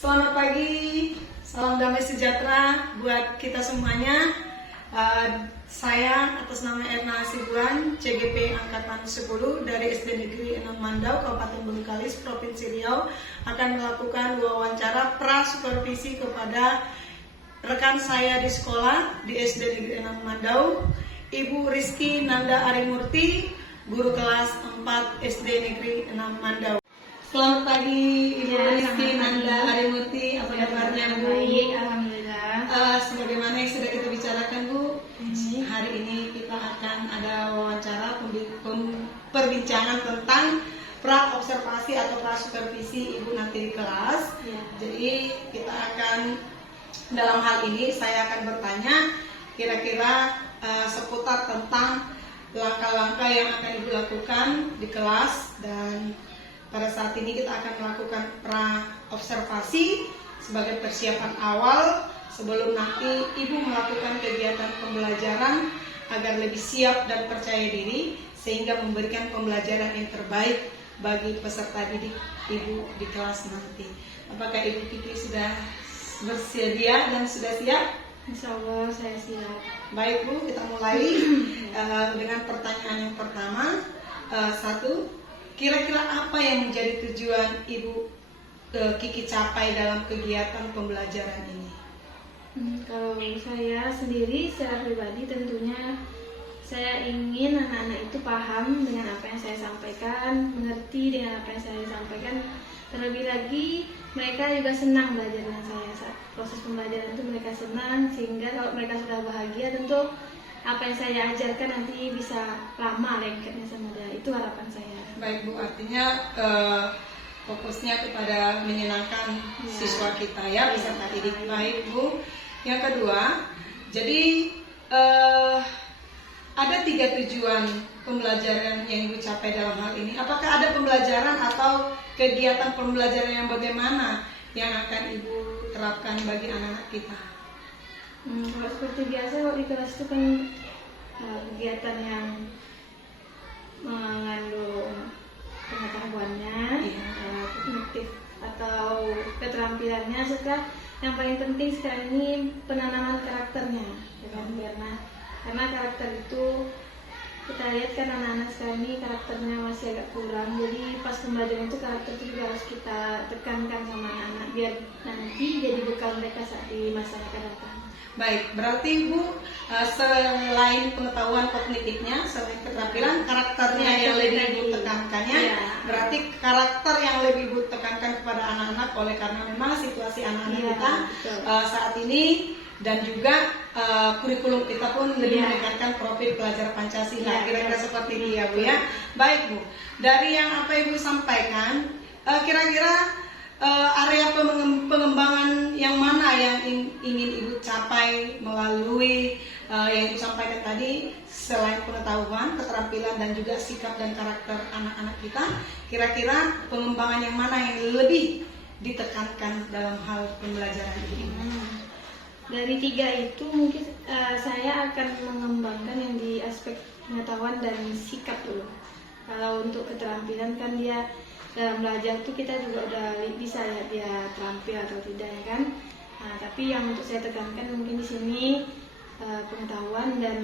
Selamat pagi, salam damai sejahtera buat kita semuanya. Saya atas nama Erna Hasibuan, CGP Angkatan 10 dari SD Negeri 6 Mandau, Kabupaten Bengkalis, Provinsi Riau, akan melakukan wawancara pra-supervisi kepada rekan saya di sekolah di SD Negeri 6 Mandau, Ibu Rizky Nanda Arimurti, guru kelas 4 SD Negeri 6 Mandau. Selamat pagi Ibu Rizky Nanda Arimurti, apa kabarnya Bu? Baik, alhamdulillah. Sebagaimana yang sudah kita bicarakan Bu, hari ini kita akan ada wawancara perbincangan tentang pra observasi atau pra supervisi Ibu nanti di kelas. Ya. Jadi kita akan dalam hal ini saya akan bertanya kira-kira seputar tentang langkah-langkah yang akan Ibu lakukan di kelas, dan pada saat ini kita akan melakukan pra observasi sebagai persiapan awal sebelum nanti Ibu melakukan kegiatan pembelajaran agar lebih siap dan percaya diri sehingga memberikan pembelajaran yang terbaik bagi peserta didik Ibu di kelas nanti. Apakah Ibu Kiki sudah bersedia dan sudah siap? Insya Allah saya siap. Baik Bu, kita mulai dengan pertanyaan yang pertama. Satu, kira-kira apa yang menjadi tujuan Ibu Kiki capai dalam kegiatan pembelajaran ini? Kalau saya sendiri secara pribadi tentunya saya ingin anak-anak itu paham dengan apa yang saya sampaikan, mengerti dengan apa yang saya sampaikan. Terlebih lagi mereka juga senang belajar dengan saya. Saat proses pembelajaran itu mereka senang, sehingga kalau mereka sudah bahagia tentu apa yang saya ajarkan nanti bisa lama lengketnya sama dia. Itu harapan saya. Baik Bu, artinya fokusnya kepada menyenangkan siswa kita ya, peserta didik. Baik Bu. Yang kedua, jadi ada 3 tujuan pembelajaran yang Ibu capai dalam hal ini. Apakah ada pembelajaran atau kegiatan pembelajaran yang bagaimana yang akan Ibu terapkan bagi anak-anak kita? Kalau seperti biasa kalau di kelas itu kan kegiatan yang mengandung pengetahuannya, kognitif atau keterampilannya, serta yang paling penting sekarang ini penanaman karakternya, ya kan? Karena karakter itu kita lihat kan anak-anak sekarang ini karakternya masih agak kurang, jadi pas pembelajaran itu karakter itu juga harus kita tekankan sama anak-anak biar nanti jadi bekal mereka saat di masa yang akan datang. Baik, berarti Bu selain pengetahuan kognitifnya, selain keterampilan, karakternya yang lebih Ibu tekankannya, berarti karakter yang lebih Ibu tekankan kepada anak-anak oleh karena memang situasi anak-anak kita saat ini, dan juga kurikulum kita pun lebih menekankan profil pelajar Pancasila, kira-kira seperti ini ya Bu ya. Baik Bu, dari yang apa Ibu sampaikan, kira-kira area pengembangan yang mana yang ingin Ibu capai melalui yang Ibu sampaikan tadi, selain pengetahuan, keterampilan, dan juga sikap dan karakter anak-anak kita, kira-kira pengembangan yang mana yang lebih ditekankan dalam hal pembelajaran ini? Dari 3 itu mungkin saya akan mengembangkan yang di aspek pengetahuan dan sikap dulu. Kalau untuk keterampilan kan dia dalam belajar itu kita juga udah bisa lihat dia terampil atau tidak, ya kan? Nah, tapi yang untuk saya tekankan mungkin di sini pengetahuan dan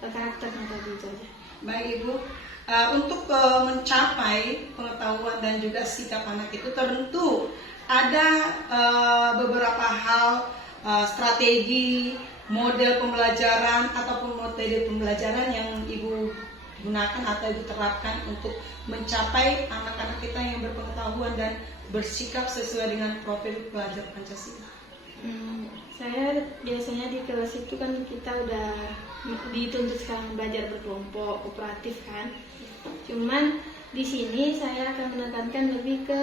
karakternya tadi itu aja. Baik Ibu, untuk mencapai pengetahuan dan juga sikap anak itu tentu ada beberapa hal, strategi, model pembelajaran ataupun metode pembelajaran yang Ibu gunakan atau Ibu terapkan untuk mencapai anak-anak kita yang berpengetahuan dan bersikap sesuai dengan profil pelajar Pancasila. Saya biasanya di kelas itu kan kita udah dituntut sekarang belajar berkelompok, kooperatif kan. Cuman di sini saya akan menekankan lebih ke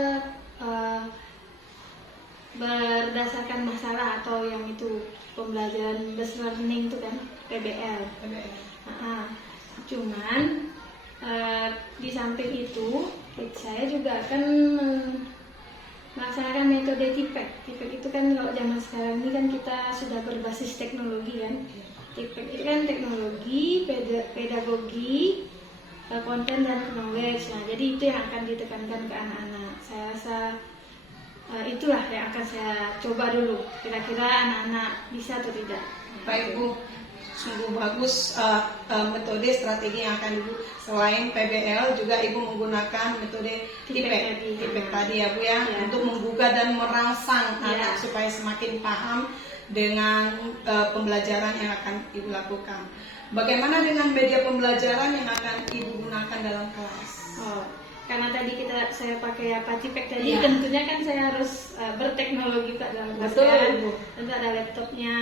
berdasarkan masalah atau yang itu pembelajaran based learning itu kan, PBL. Cuman di samping itu saya juga akan melaksanakan metode TIPEK. TIPEK itu kan kalau zaman sekarang ini kan kita sudah berbasis teknologi kan. TIPEK itu kan teknologi, pedagogi, konten dan knowledge. Nah, jadi itu yang akan ditekankan ke anak-anak. Saya rasa itulah yang akan saya coba dulu. Kira-kira anak-anak bisa atau tidak. Baik Bu, sungguh bagus metode strategi yang akan Ibu, selain PBL juga Ibu menggunakan metode TIPEK tadi ya Bu ya, untuk menggugah dan merangsang anak supaya semakin paham dengan pembelajaran yang akan Ibu lakukan. Bagaimana dengan media pembelajaran yang akan Ibu gunakan dalam kelas? Karena tadi saya pakai TIPEK tadi, tentunya kan saya harus berteknologi Kak dalam kelas. Betul. Tentu ada laptopnya,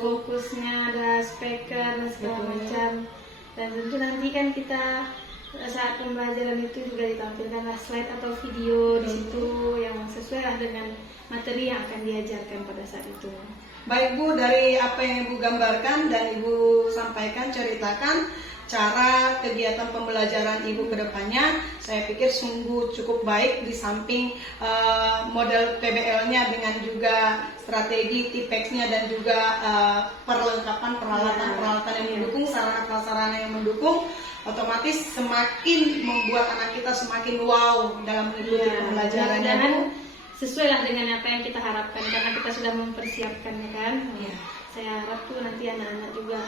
fokusnya, ada speaker dan segala macam. Dan tentu nanti kan kita saat pembelajaran itu juga ditampilkan slide atau video di situ yang sesuai lah dengan materi yang akan diajarkan pada saat itu. Baik Bu, dari apa yang Ibu gambarkan dan Ibu sampaikan, ceritakan cara kegiatan pembelajaran Ibu ke depannya, saya pikir sungguh cukup baik. Di samping model PBL-nya dengan juga strategi TIPEX-nya dan juga perlengkapan peralatan-peralatan yang mendukung, sarana-prasarana yang mendukung, otomatis semakin membuat anak kita semakin wow dalam mengikuti pembelajarannya. Dan sesuai lah dengan apa yang kita harapkan, karena kita sudah mempersiapkannya kan. Saya harap tuh nanti anak-anak juga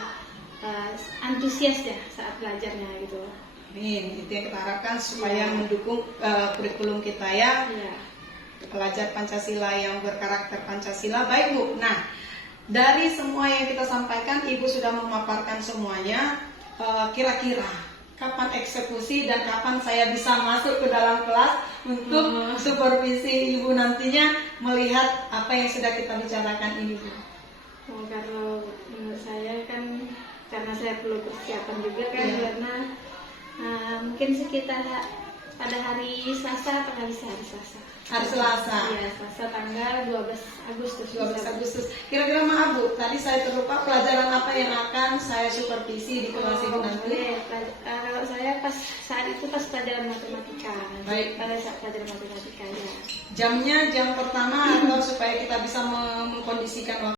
antusias ya saat belajarnya gitu. Amin. Itu yang kita harapkan supaya mendukung kurikulum kita ya. Pelajar Pancasila yang berkarakter Pancasila. Baik Bu. Nah, dari semua yang kita sampaikan, Ibu sudah memaparkan semuanya. Kira-kira kapan eksekusi dan kapan saya bisa masuk ke dalam kelas untuk supervisi Ibu nantinya melihat apa yang sudah kita bicarakan ini Bu? Kalau menurut saya kan, karena saya perlu persiapan juga kan, karena mungkin sekitar pada hari Selasa atau hari Selasa. Hari Selasa. Iya, Selasa tanggal 12 Agustus. 12 Agustus. Kira-kira maaf Bu, tadi saya terlupa pelajaran apa yang akan saya supervisi di kelas Ibu nanti? Kalau saya pas saat itu pas pelajaran matematika. Baik. Pada saat pelajaran matematika ya. Jamnya jam pertama atau supaya kita bisa mengkondisikan waktu.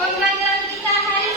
Pembelajaran kita hari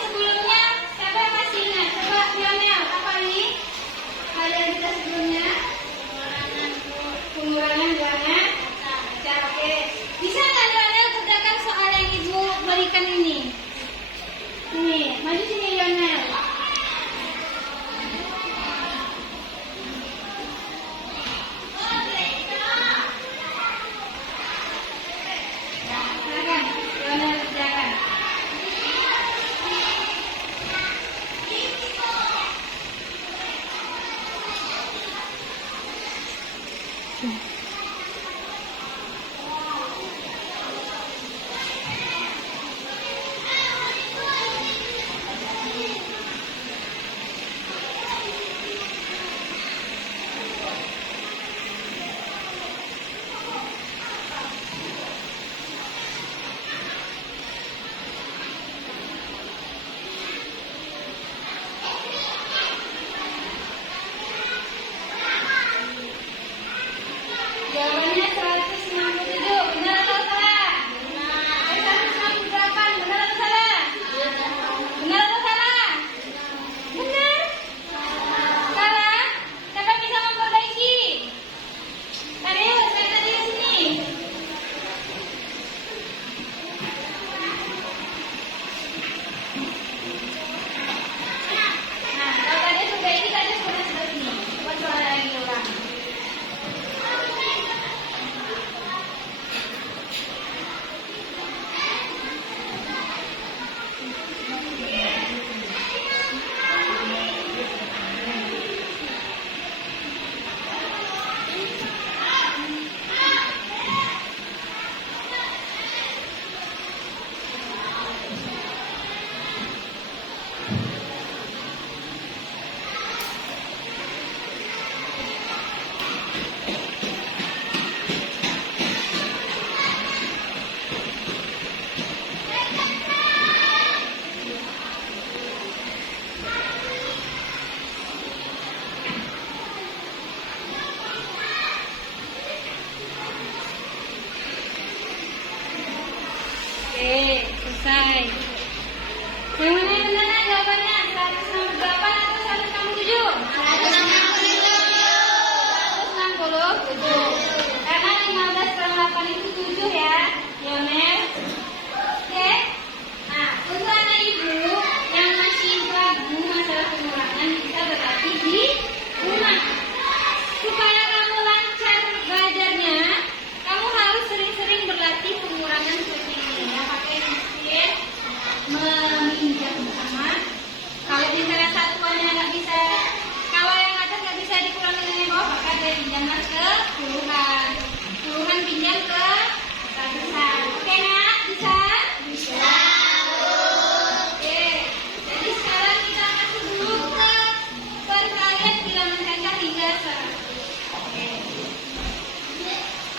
Oke, selesai. Yang mana yang benar jawabannya? 168 atau 167? 167. Karena 15 kurang 8 itu 7 ya. Lionel. Oke. Nah, untuk anak ibu yang masih ragu masalah pengurangan bisa berlatih di rumah. Supaya kamu lancar belajarnya, kamu harus sering-sering berlatih pengurangan seperti ini ya, pakai mesin meminjam bersama. Kalau misalnya satuannya nggak bisa, kalau yang atas nggak bisa dikurangi dengan yang bawah, maka dia pinjamlah ke puluhan. Puluhan pinjam ke ratusan. Oke nak? Bisa? Bisa. Oke. Jadi sekarang kita masuk dulu ke perkalian bilangan kaca hingga 100. Oke.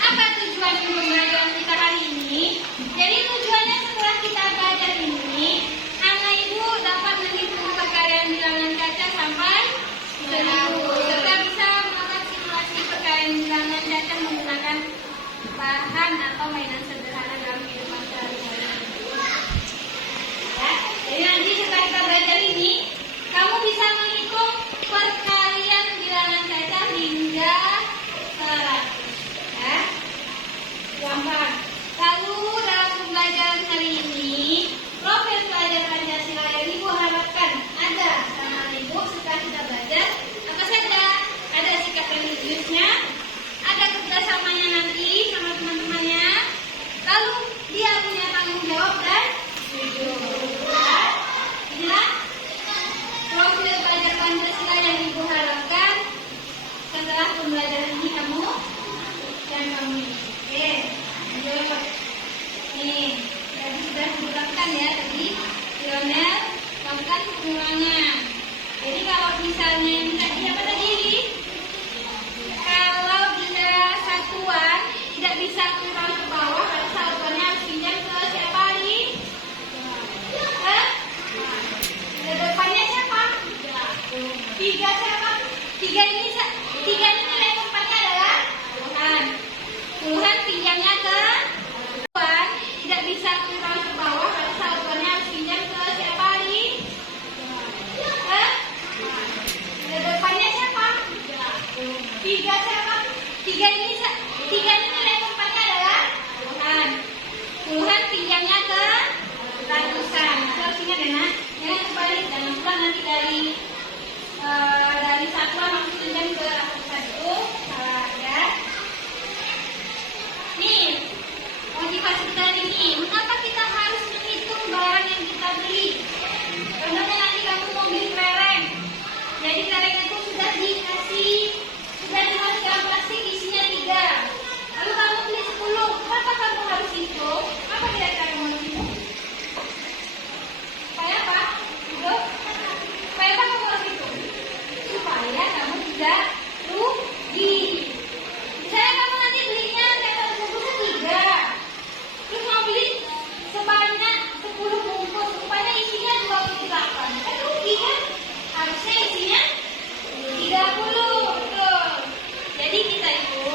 Apa tujuan pembelajaran kita hari ini? Jadi tujuannya setelah kita belajar ini, anak ibu dapat menghitung perkalian bilangan kaca sampai 1000, serta bisa melakukan simulasi perkalian bilangan kaca menggunakan bahan atau mainan sederhana dalam kehidupan sehari-hari. Ya, jadi nanti setelah kita belajar ini, kamu bisa menghitung perkalian bilangan kaca hingga 100. Ya, gampang. Lalu dalam pembelajaran hari ini, profil pelajar Pancasila yang ibu harapkan ada sama ibu setelah kita belajar apa saja. Ada sikap religiusnya, ada kerjasamanya nanti sama teman-temannya, lalu dia punya tanggung jawab dan jujur. Ya, inilah profil pelajar Pancasila yang ibu harapkan setelah pembelajaran ini kamu dan kamu. Oke, lanjut. Nih, tadi sudah dijelaskan ya tadi, Lionel lakukan pengurangan. Jadi kalau misalnya yang tadi apa tadi? Kalau dia satuan tidak bisa kurang ke bawah, kalau satuannya harus pinjam ke siapa nih? Ke depannya siapa? 3 siapa? 3 ini nilai tempatnya adalah puluhan. Puluhan pinjamnya ke satuan tidak bisa kurang ke bawah, kalau satuannya harus pinjam ke siapa nih? Ke depannya siapa? 3 siapa? 3 ini nilai tempatnya adalah puluhan. Puluhan pinjamnya ke ratusan. Harus ingat ya nak, jangan kebalik, jangan pulang nanti dari satuan langsung pinjam ke ratusan, itu salah ya. Nih, motivasi kita hari ini, mengapa kita harus menghitung barang yang kita beli? Contohnya nanti kamu mau beli kelereng, jadi kelereng itu sudah dikasih dalam plastik isinya 3, lalu kamu beli 10, kenapa kamu harus hitung? Apa kira-kira kamu harus hitung? Supaya apa? Supaya apa kamu harus hitung? Supaya kamu tidak rugi. Misalnya kamu nanti belinya kayak bungkusnya 3, terus mau beli sebanyak 10 bungkus, rupanya isinya 28, kan rugi kan? Harusnya isinya 30, betul. Jadi kita itu,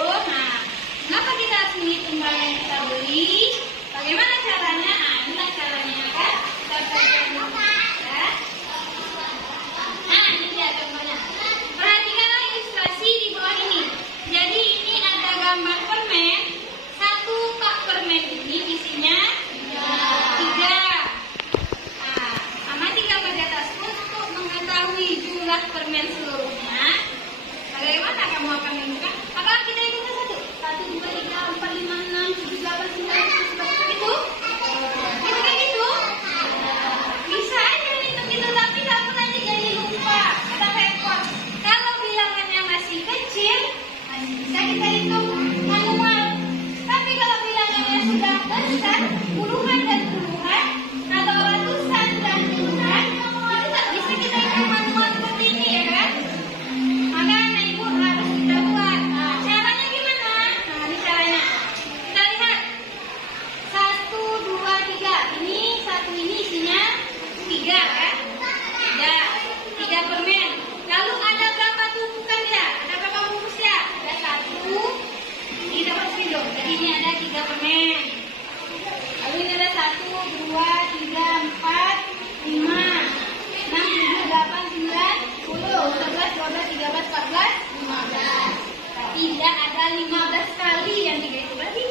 kenapa kita harus menghitung barang yang kita beli? Bagaimana caranya? Inilah caranya kan? Kita belajar dulu, ya. Nah, ini dia contohnya. Perhatikanlah ilustrasi di bawah ini. Jadi ini ada gambar permen. 1 pak permen ini isinya 3. Nah, amati gambar di atas untuk mengetahui jumlah permen seluruhnya. Bagaimana kamu akan menentukan? Apakah kita hitung satu? 1, 2, 3, 4, 5, 6, 7, 8, 9, 10, 11, itu? Itu kayak gitu? Bisa aja hitung gitu, tapi kamu nanti jadi lupa atau repot. Kalau bilangannya masih kecil, masih bisa kita hitung manual. Tapi kalau bilangannya sudah besar, puluhan dan puluhan, atau ratusan dan puluhan, itu tak bisa kita hitung manual seperti ini ya kan? Maka anak ibu harus kita buat. Caranya gimana? Nah, ini caranya. Kita lihat. 1, 2, 3. Ini satu ini isinya 3 kan? 3 permen. Lalu ada berapa tumpukan dia? Ada berapa bungkus dia? Ada 1. Ini dapat 10. Jadi ini ada 3 permen. Lalu ini ada 1, 15 kali yang 3 itu berarti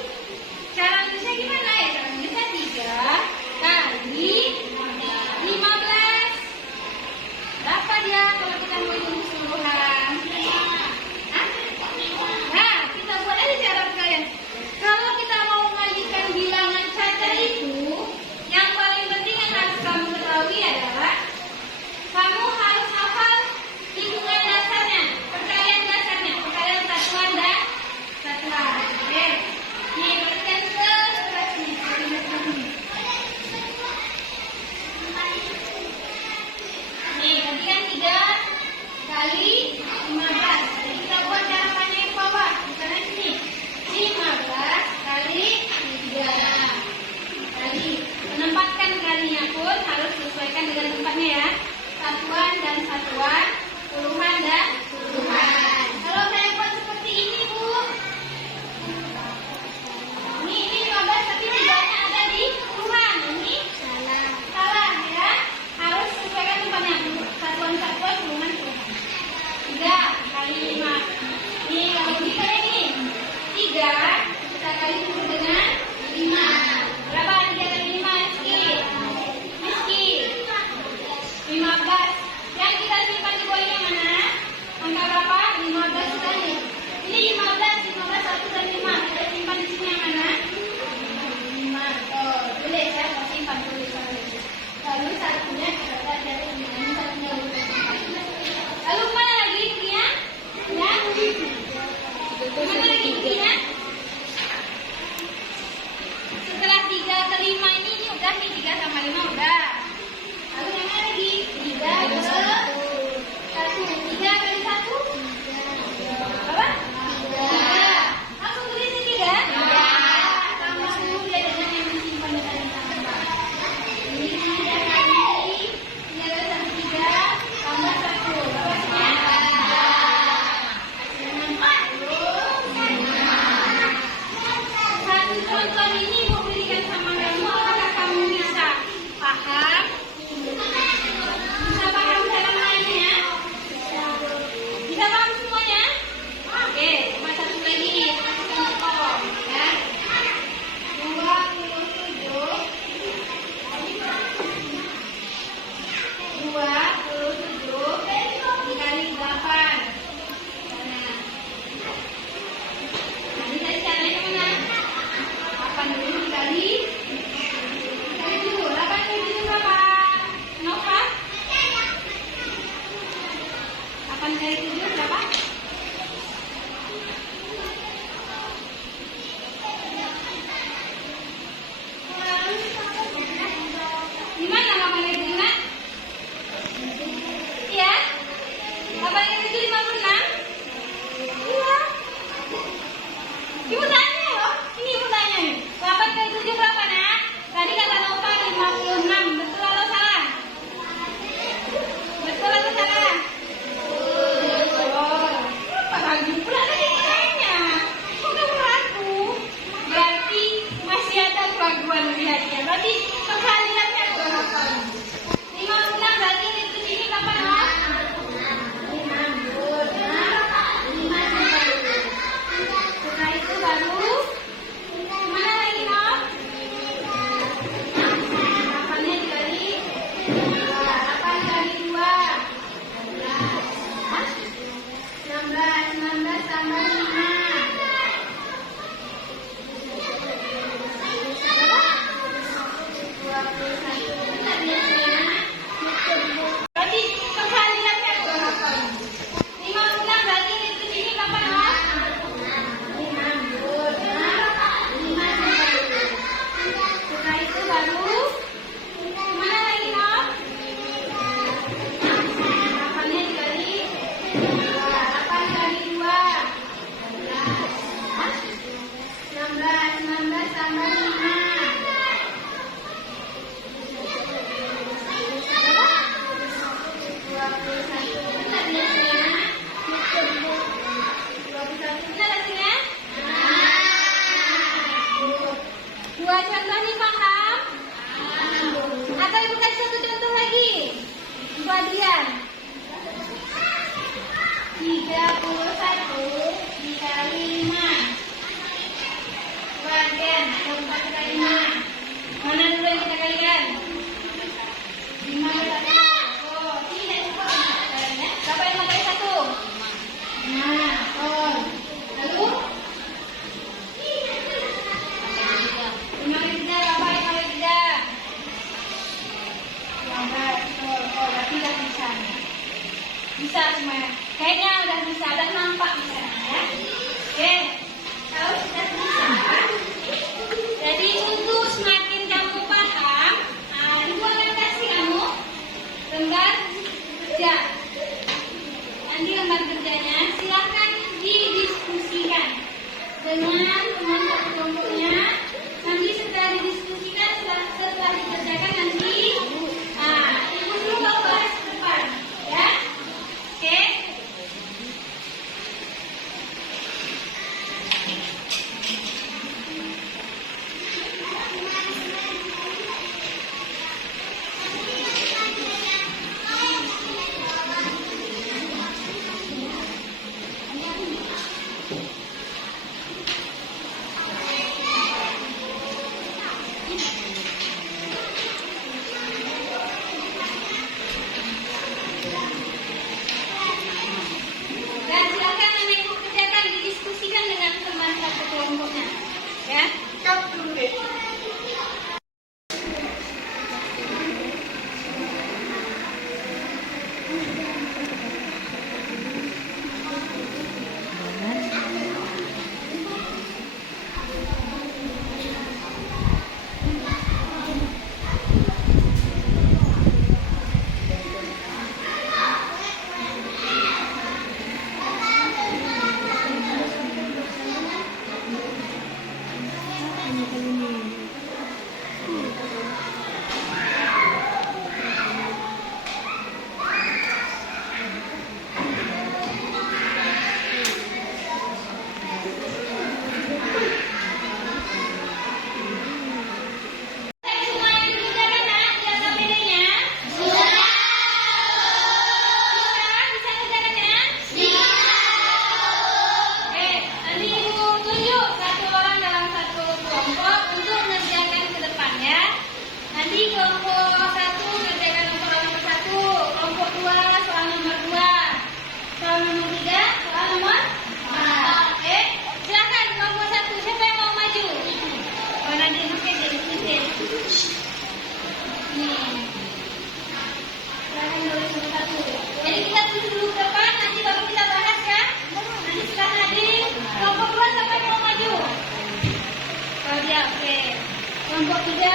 cara nulisnya gimana ya? Cara nulisnya 3 kali 15. Berapa dia kalau kita mau hitung keseluruhan? Hah? Nah, kita buat aja cara kalian. Kalau kita mau mengalihkan bilangan cacat itu, yang paling penting yang harus kamu ketahui adalah kamu harus hafal hitungan dasarnya, perkalian dasarnya, perkalian satuan dan satuan. Oke. Nih, perhatikan sekelas ini. Nih, perhatikan 3 kali 15. Jadi kita buat jawabannya yang bawah. Misalnya sini. 15 kali 3 kali. Menempatkan kalinya pun harus sesuaikan dengan tempatnya ya. Satuan dan satuan, puluhan dan puluhan. Kalau saya buat seperti ini, Bu. Ini 15 tapi 3-nya ada di puluhan. Ini salah ya. Harus sesuaikan tempatnya. Satuan-satuan, puluhan-puluhan. 3 kali 5. Ini kalau bisa ini 3 kita kali 10 dengan 5. Berapa 3 kali 5? Rizky 15. Yang kita simpan di bawahnya mana? Angka berapa? 15 tadi. Ini 15, 1 dan 5. Kita simpan di sini yang mana? 5. Oh, boleh ya, kita simpan tulisan ini. Lalu satunya kita ada di sini, satunya udah. Lalu mana lagi ya? Ya. Mana lagi ya? Setelah 3 ke 5 ini udah nih, 3 sama 5 udah. Lalu yang mana lagi? 3 ke 1. 3 kali 1? Berapa? 3. Aku tulis ini 3? Iya. Tambah 10 ya dengan yang disimpan di tadi tambah. Ini 3 kali 3 kali 1 3 tambah 1. Berapa hasilnya? 4. Satu contoh ini mau berikan sama kamu, apakah kamu bisa paham? Bisa paham cara mainnya? Bisa paham semuanya? Oke, coba satu lagi, kasihkan contoh ya. 27 dikali 8. Nah, ini tadi caranya mana? 8 dulu dikali 7. 8 kali 7 berapa? Nova? 8 kali 7 berapa? Gimana 8 kali 7 gimana? Iya? 8 kali 7 56? Iya. Ibu tanya loh, ini ibu tanya nih. 8 kali 7 berapa nak? Tadi kata Nova 56, betul atau salah? Betul atau salah? Betul. Apa lagi pula tadi tanya? Kok kamu ragu? Berarti masih ada keraguan lihatnya. Berarti perkaliannya berapa? 56 berarti itu sini berapa nak? 5. Setelah itu baru mana lagi Nom? 8-nya dikali 2. 8 kali 2 16 tambah 5. Berarti perkaliannya berapa? 56 berarti itu sini berapa Nom? 5. Setelah itu baru mana lagi Nom? 8-nya dikali 2. 8 kali 2 16 tambah 5. Dua contoh nih paham? Atau ibu kasih satu contoh lagi? Ibu Adrian 31 dikali 5. Coba Gen, 24 dikali 5. Mana dulu yang kita kalikan? 5 kali 1. Oh, tidak cukup ya. Berapa 5 kali 1? Nah, oh. Lalu 5 kali 3, berapa 5 kali 3? 12. Oh, berarti udah bisa nih. Bisa semuanya. Kayaknya udah bisa dan nampak bisa ya. Oke. Kalau sudah bisa, jadi untuk semakin kamu paham, ibu akan kasih kamu lembar kerja. Nanti lembar kerjanya silahkan didiskusikan dengan teman satu kelompoknya. Nanti setelah didiskusikan, setelah dikerjakan nanti, ibu dulu baru bahas ke depan, ya. Oke. Dan silakan anak ibu kerjakan didiskusikan dengan teman satu kelompoknya, ya. Cut dulu deh. Semua yang dikerjakan, nak, jasa bedanya. Sudah. Bisa kerjakan ya? Oke, nanti ibu tunjuk satu orang dalam satu kelompok untuk mengerjakan ke depan ya. Nanti kelompok 1 mengerjakan soal nomor 1, kelompok 2 soal nomor 2, soal nomor 3 soal nomor 4. Oke, silakan kelompok 1, siapa yang mau maju? Oh, nanti pakai jadi nih. Silakan nulis nomor 1. Jadi kita tulis dulu ke depan, nanti baru kita bahas ya. Nanti setelah hadir kelompok 2 siapa yang mau maju? Oh dia, oke. Kelompok 3.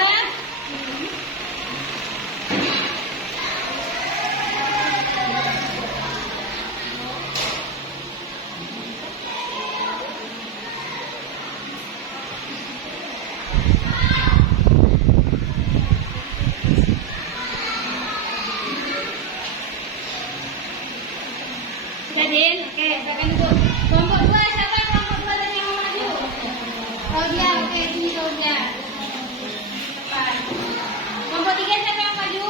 Jadiin, oke, silakan duduk. Kelompok 2, siapa kelompok 2 tadi yang mau maju? Claudia, oke, sini Claudia. Depan. Kelompok 3 siapa yang maju?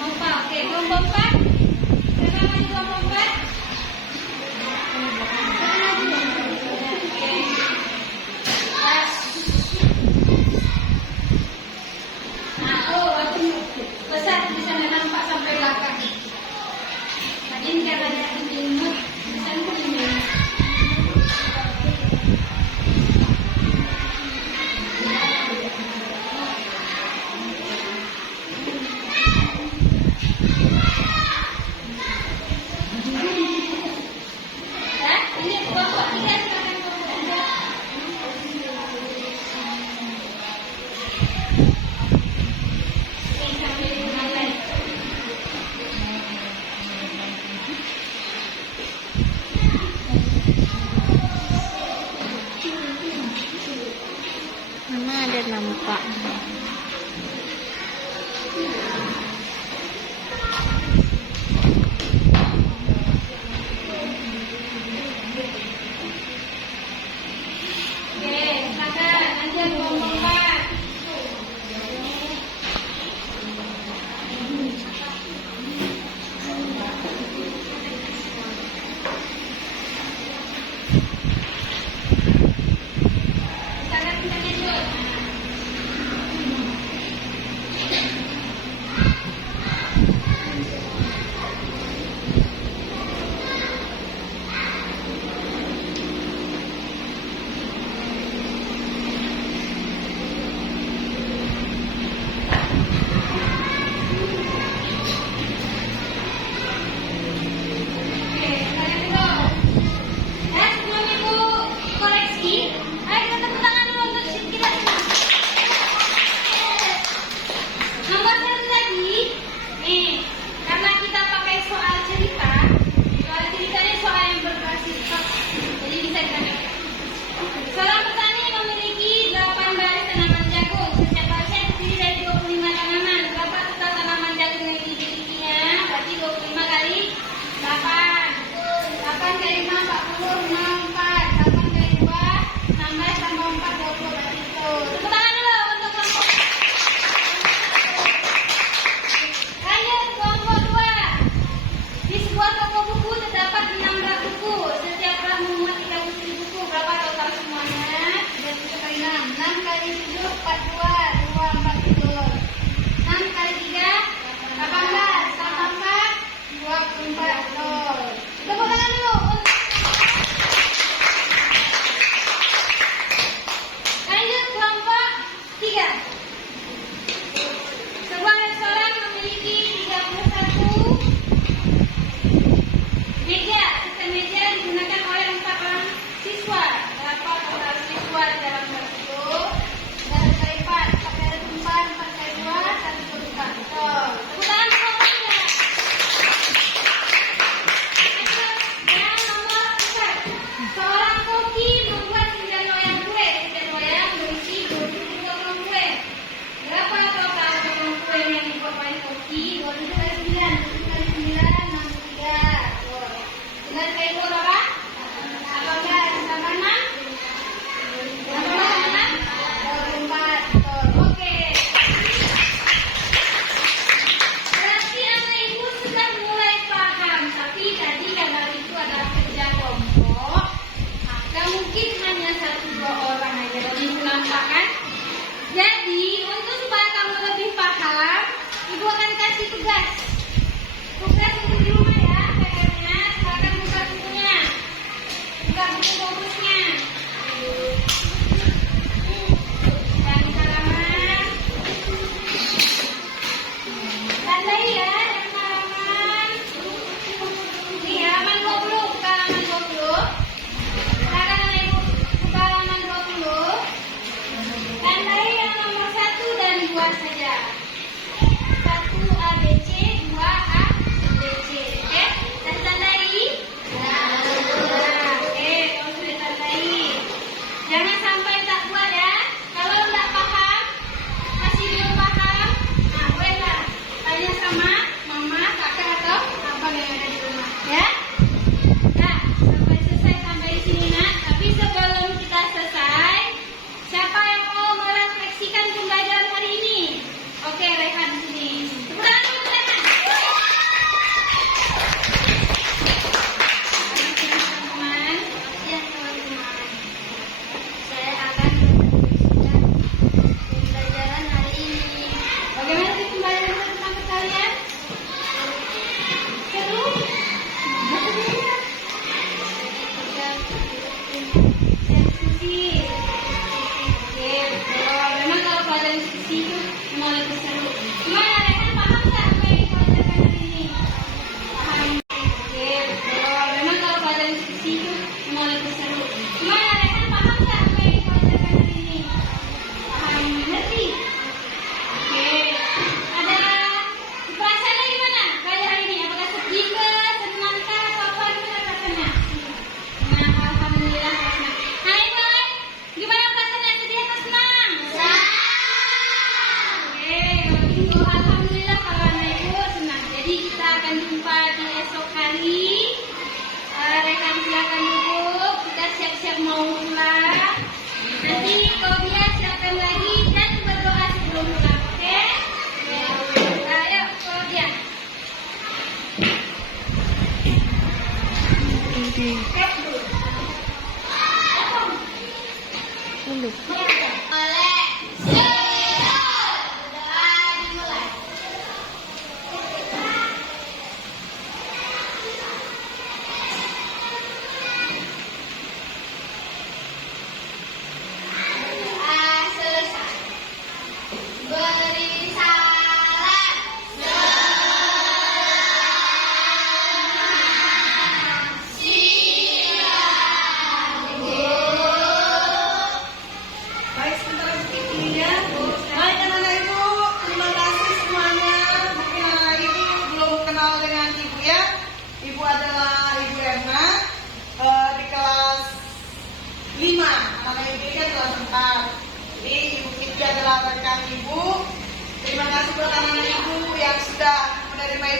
Nova, oke. Kelompok 4, siapa yang maju kelompok 4? Siapa maju? Oke. Pas. Nah, oh, waktu besar bisa nampak sampai belakang. Ini karena ada imut, bisa imut. Ini kelompok 3 silakan kelompok 3. Oke, sambil mulai. Mana ada nampak. Oke, silakan. Nanti yang kelompok 4.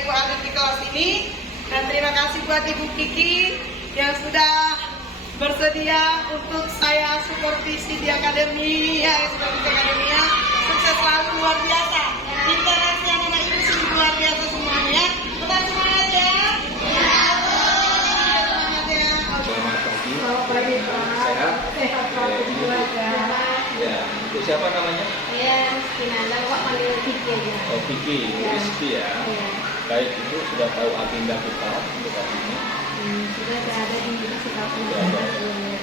Ibu Adat di kelas ini, dan terima kasih buat Ibu Kiki yang sudah bersedia untuk saya supervisi di akademi ya, supervisi akademi ya. Sukses selalu, luar biasa. Interaksi anak-anak ibu sungguh luar biasa semuanya. Tetap semangat ya. Semangat ya. Selamat pagi. Selamat pagi Pak. Sehat? Sehat Pak. Keluarga. Ya, itu siapa namanya? Saya Rizkinanda, Pak panggil Kiki aja. Oh, Vicky, Rizky ya. Iya. Baik, Ibu sudah tahu agenda kita untuk hari ini. Sudah berada di dikasih tahu Sudah ada. sebelumnya.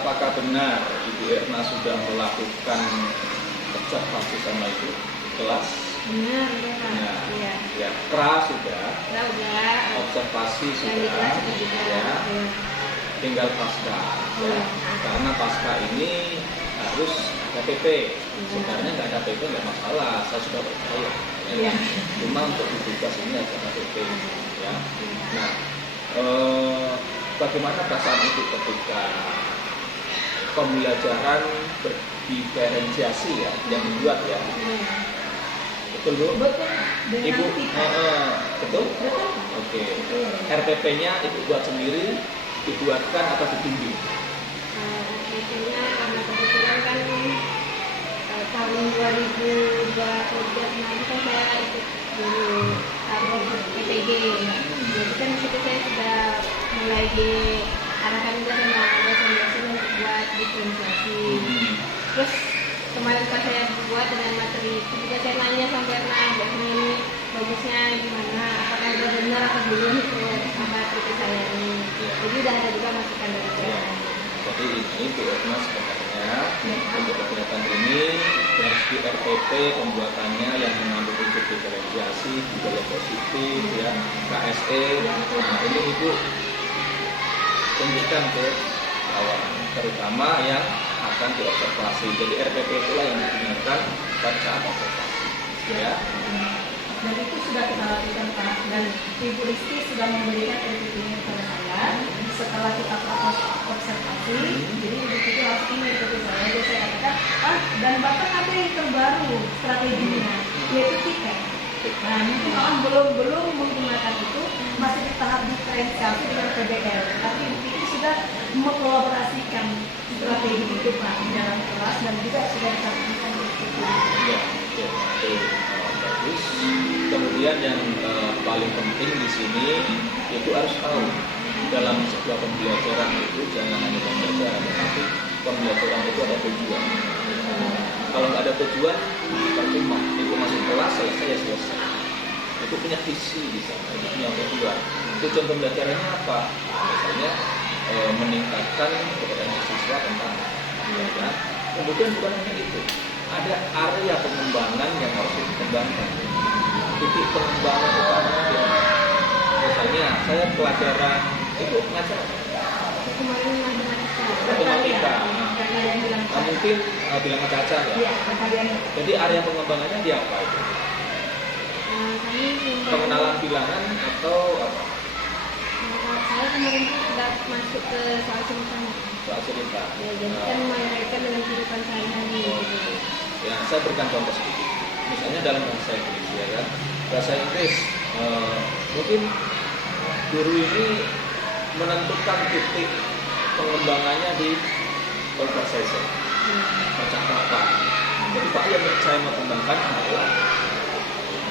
Apakah benar Ibu Erna sudah melakukan observasi sama Ibu kelas? Benar, ya Pak. Nah, Iya. ya, pra sudah, Kita udah. observasi Yang di sudah, kelas itu juga. ya, Iya. tinggal pasca. Ya. Iya. Karena pasca ini harus KTP. Sebenarnya nggak KTP nggak masalah, saya sudah percaya. Iya. Cuma untuk tugas ini ada KTP. Ya. Nah, bagaimana perasaan Ibu ketika pembelajaran berdiferensiasi ya, yang dibuat ya? Iya. Betul Bu? Betul. Dengan Ibu, kita. betul? Betul. Oke. Betul. RPP-nya Ibu buat sendiri, dibuatkan atau dibimbing? Biasanya karena kebetulan kan tahun 2023 kemarin kan saya ikut dulu tahun PPG. Jadi kan disitu saya sudah mulai diarahkan juga sama dosen-dosen untuk buat diferensiasi. Terus kemarin pas saya buat dengan materi itu juga saya nanya sama Berna, biasanya ini bagusnya gimana, apakah udah benar atau belum itu sama kritik saya ini. Jadi udah ada juga masukan dari saya. Jadi ini Bu Erna sebenarnya untuk kegiatan ini dari segi RPP pembuatannya yang mengandung unsur diferensiasi, budaya positif, ya, KSE. Nah ini Ibu tunjukkan ke kawan, terutama yang akan diobservasi. Jadi RPP itulah yang digunakan pada saat observasi. Ya. Dan itu sudah kita lakukan Pak, dan Ibu Rizky sudah memberikan RPP-nya kepada saya setelah kita proses observasi. Jadi Ibu Rizky langsung mengikuti saya, jadi saya katakan, dan bahkan ada yang terbaru strateginya, yaitu tiket. Nah mungkin orang belum menggunakan itu, masih di tahap diferensiasi dengan PBL, tapi Ibu Rizky sudah mengkolaborasikan strategi itu Pak di dalam kelas, dan juga sudah disampaikan di situ. Ya, itu bagus. Kemudian yang paling penting di sini itu harus tahu dalam sebuah pembelajaran itu jangan hanya pembelajaran, tetapi pembelajaran itu ada tujuan. Kalau nggak ada tujuan, percuma. Itu masuk kelas selesai ya selesai. Itu punya visi di sana, itu punya tujuan. Tujuan pembelajarannya apa? Misalnya meningkatkan kompetensi siswa tentang pembelajaran. Kemudian bukan hanya itu, ada area pengembangan yang harus dikembangkan. Titik pengembangan utamanya dia. Misalnya saya pelajaran itu ngajar Kemarin matematika. matematika. Karena yang bilang Nah, mungkin bilang cacat ya. iya, kalian Jadi area pengembangannya dia apa itu? Kami Pengenalan bilangan atau apa? saya kemarin tuh sudah masuk ke soal cerita. Soal cerita. Ya, jadi kan mengaitkan dengan kehidupan sehari-hari. Gitu. Ya, saya berikan contoh sedikit. Misalnya dalam bahasa Inggris, ya kan? Bahasa Inggris, mungkin guru ini menentukan titik pengembangannya di conversation, percakapan. Jadi Pak yang saya mau kembangkan adalah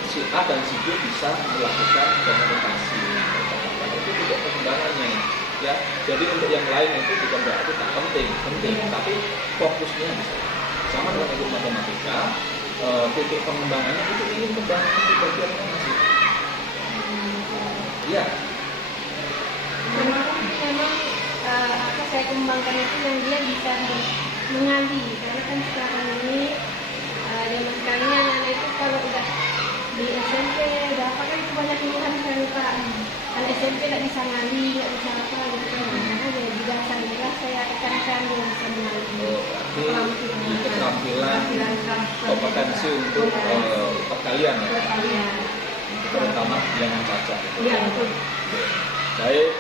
si A dan si B bisa melakukan komunikasi, percakapan. Itu juga pengembangannya. Ya, jadi untuk yang lain itu bukan berarti tak penting, tapi fokusnya bisa. Sama dengan ilmu matematika, titik pengembangannya itu ingin kembangkan di bagian mana sih? Iya. Memang apa saya kembangkan itu yang dia bisa mengali, karena kan sekarang ini zaman sekarang ini anak-anak itu kalau udah di SMP udah apa kan itu banyak pilihan kan Pak. Kan SMP nggak bisa ngali, nggak bisa apa gitu kan. Karena dia di dasar inilah saya tekankan dia bisa mengali. Berarti keterampilan kompetensi untuk perkalian ya, Perkalian. terutama yang cacat. iya betul. Baik,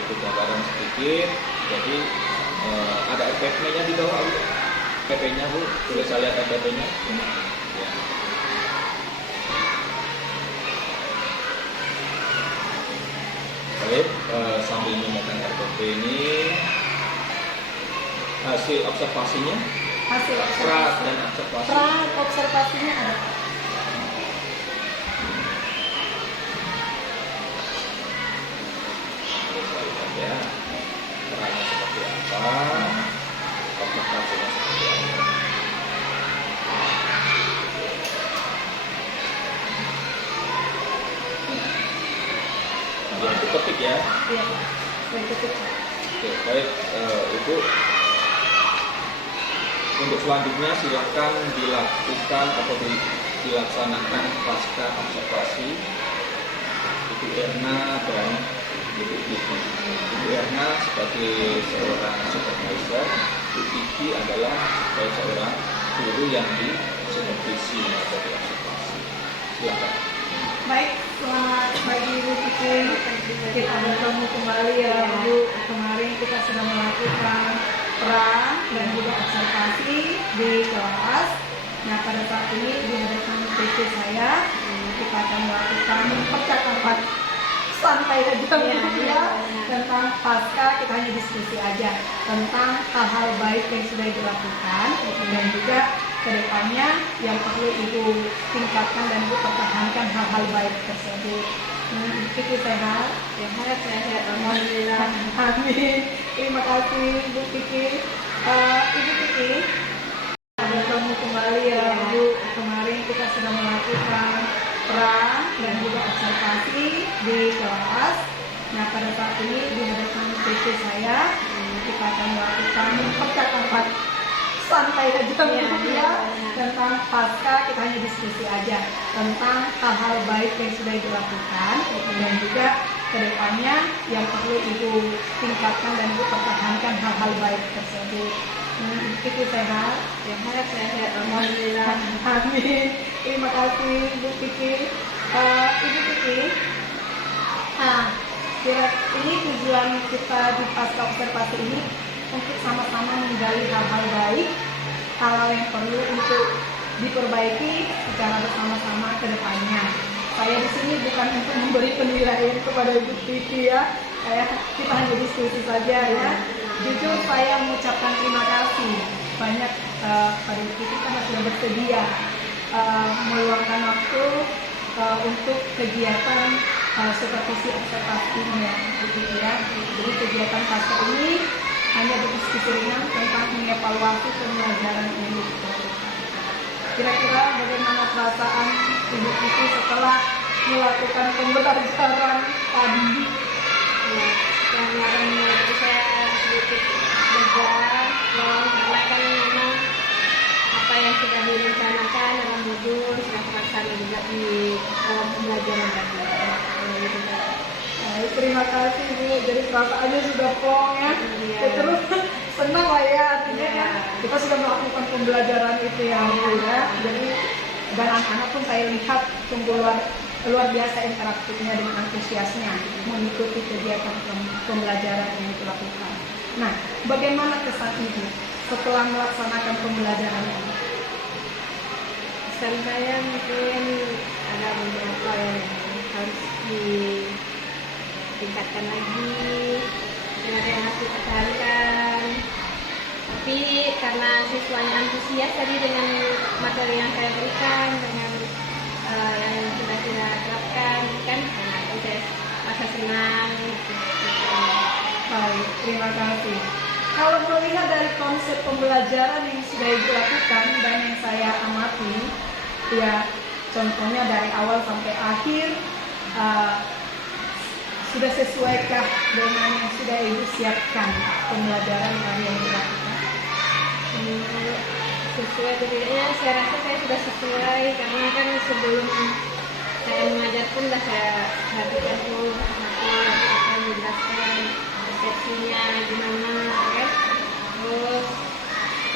itu gambaran sedikit. Jadi ada FPP-nya di bawah, Bu. PP-nya Bu, boleh saya lihat FPP-nya? Ya. Baik, sambil memegang RPP ini hasil observasinya, Hasil pra observasi. dan observasi. Pra observasinya ada. Kita lihat ya, pranya seperti apa, observasinya seperti apa. Ya, itu ketik ya. Iya, Pak. Saya ketik. Oke, baik, Ibu. Untuk selanjutnya silakan dilakukan atau dilaksanakan pasca observasi Ibu Erna dan Ibu Kiki. Ibu Erna sebagai seorang supervisor, Ibu Kiki adalah sebagai seorang guru yang disupervisi atau diobservasi. Silakan. Baik, selamat pagi Ibu Kiki. Kita bertemu kembali ya Bu. Kemarin kita sudah melakukan pra dan juga observasi di kelas. Nah, pada saat ini di hadapan PT saya kita akan melakukan percakapan santai aja ya, tentang pasca. Kita hanya diskusi aja tentang hal-hal baik yang sudah dilakukan dan juga kedepannya yang perlu Ibu tingkatkan dan Ibu pertahankan hal-hal baik tersebut. Kiki sehat? Sehat, alhamdulillah. Amin. Terima kasih Bu Kiki. Ibu Kiki, bertemu kembali ya Bu. Kemarin kita sudah melakukan pra dan juga observasi di kelas. Nah, pada saat ini di hadapan PT saya kita akan melakukan percakapan santai aja ya, tentang pasca. Kita hanya diskusi aja tentang hal-hal baik yang sudah dilakukan dan juga kedepannya yang perlu Ibu tingkatkan dan Ibu pertahankan hal-hal baik tersebut. Kiki sehat? Sehat, alhamdulillah. Amin. Terima kasih Bu Kiki. Ibu Kiki, ini tujuan kita di pasca observasi ini untuk sama-sama menggali hal-hal baik, hal-hal yang perlu untuk diperbaiki secara bersama-sama ke depannya. Saya di sini bukan untuk memberi penilaian kepada Ibu Kiki ya. Kita hanya diskusi saja ya. Jujur saya mengucapkan terima kasih banyak pada Ibu Kiki karena sudah bersedia meluangkan waktu untuk kegiatan supervisi observasi ya, Ibu Kiki ya. Jadi kegiatan pasca ini hanya berdiskusi ringan tentang mengevaluasi pembelajaran ini. Kira-kira bagaimana perasaan Ibu Kiki setelah melakukan pembelajaran tadi? Kemarin itu saya sedikit lega, karena kan memang apa yang sudah direncanakan dalam modul sudah terlaksana juga di dalam pembelajaran tadi. Baik, terima kasih Bu. Jadi perasaannya sudah plong ya. Iya. Terus senang lah ya, artinya Iya. kan kita sudah melakukan pembelajaran itu ya Bu ya. Jadi dan anak-anak pun saya lihat sungguh luar biasa interaktifnya dengan antusiasnya mengikuti kegiatan pembelajaran yang dilakukan. Nah, bagaimana kesan Ibu setelah melaksanakan pembelajaran ini? Pesan saya mungkin ada beberapa yang harus ditingkatkan lagi, ada yang harus dipertahankan. Tapi karena siswanya antusias tadi dengan materi yang saya berikan, dengan yang sudah kita terapkan, kan saya merasa senang. Baik, terima kasih. Kalau melihat dari konsep pembelajaran yang sudah dilakukan dan yang saya amati, ya contohnya dari awal sampai akhir, sudah sesuaikah dengan yang sudah Ibu siapkan pembelajaran tadi yang dilakukan? Sesuai tidaknya, saya rasa saya sudah sesuai karena kan sebelum saya mengajar pun sudah saya perhatikan tuh apa yang dijelaskan, persepsinya gimana kan. Terus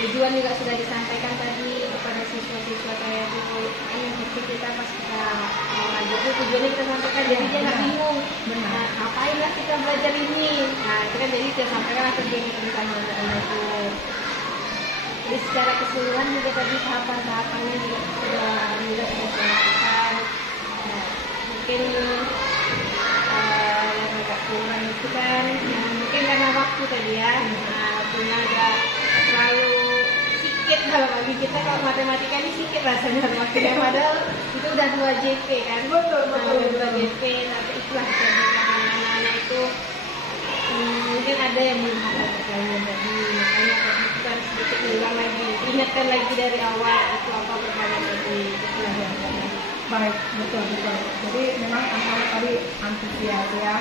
tujuan juga sudah disampaikan tadi kepada siswa-siswa saya tuh, kan yang penting kita pas kita mengajar tuh tujuannya kita sampaikan, jadi dia nggak bingung. Nah, ngapainlah kita belajar ini? Nah, itu kan jadi saya sampaikan tujuan kita mengajar itu. Jadi secara keseluruhan juga tadi tahapan-tahapannya juga sudah saya lakukan. Nah, mungkin yang agak kurang itu kan mungkin karena waktu tadi ya. Nah, waktunya agak sikit kalau bagi kita, kalau matematika ini sikit rasanya waktunya, padahal itu udah 2 JP kan. Betul, betul, Nah, 2 betul. JP, tapi itulah kebijakan anak-anak itu mungkin ada yang belum hafal perkalian tadi, makanya tadi kita harus sedikit ulang lagi, ingatkan lagi dari awal itu apa perkalian tadi. Itulah yang tadi. Baik, betul betul. Jadi memang anak-anak tadi antusias ya,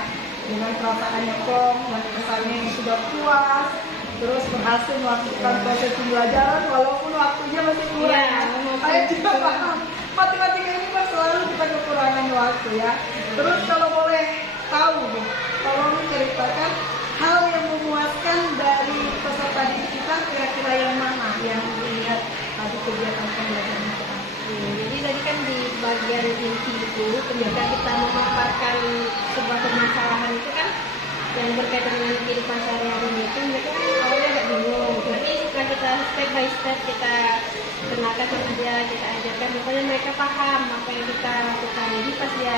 dengan perasaannya plong dan kesannya yang sudah puas, terus berhasil melakukan proses pembelajaran walaupun waktunya masih kurang. Iya, Saya juga paham. Matematika ini kan selalu kita kekurangan waktu ya. Terus kalau boleh tahu, Bu, tolong ceritakan hal yang memuaskan dari peserta didik kita, kira-kira yang mana yang dilihat tadi kegiatan pembelajaran kita. Jadi tadi kan di bagian inti itu ketika kita memaparkan sebuah permasalahan itu kan yang berkaitan dengan kehidupan sehari-hari itu, mereka kan awalnya agak bingung, tapi setelah kita step by step kita kenalkan sama dia, kita ajarkan, makanya mereka paham apa yang kita lakukan. Jadi pas dia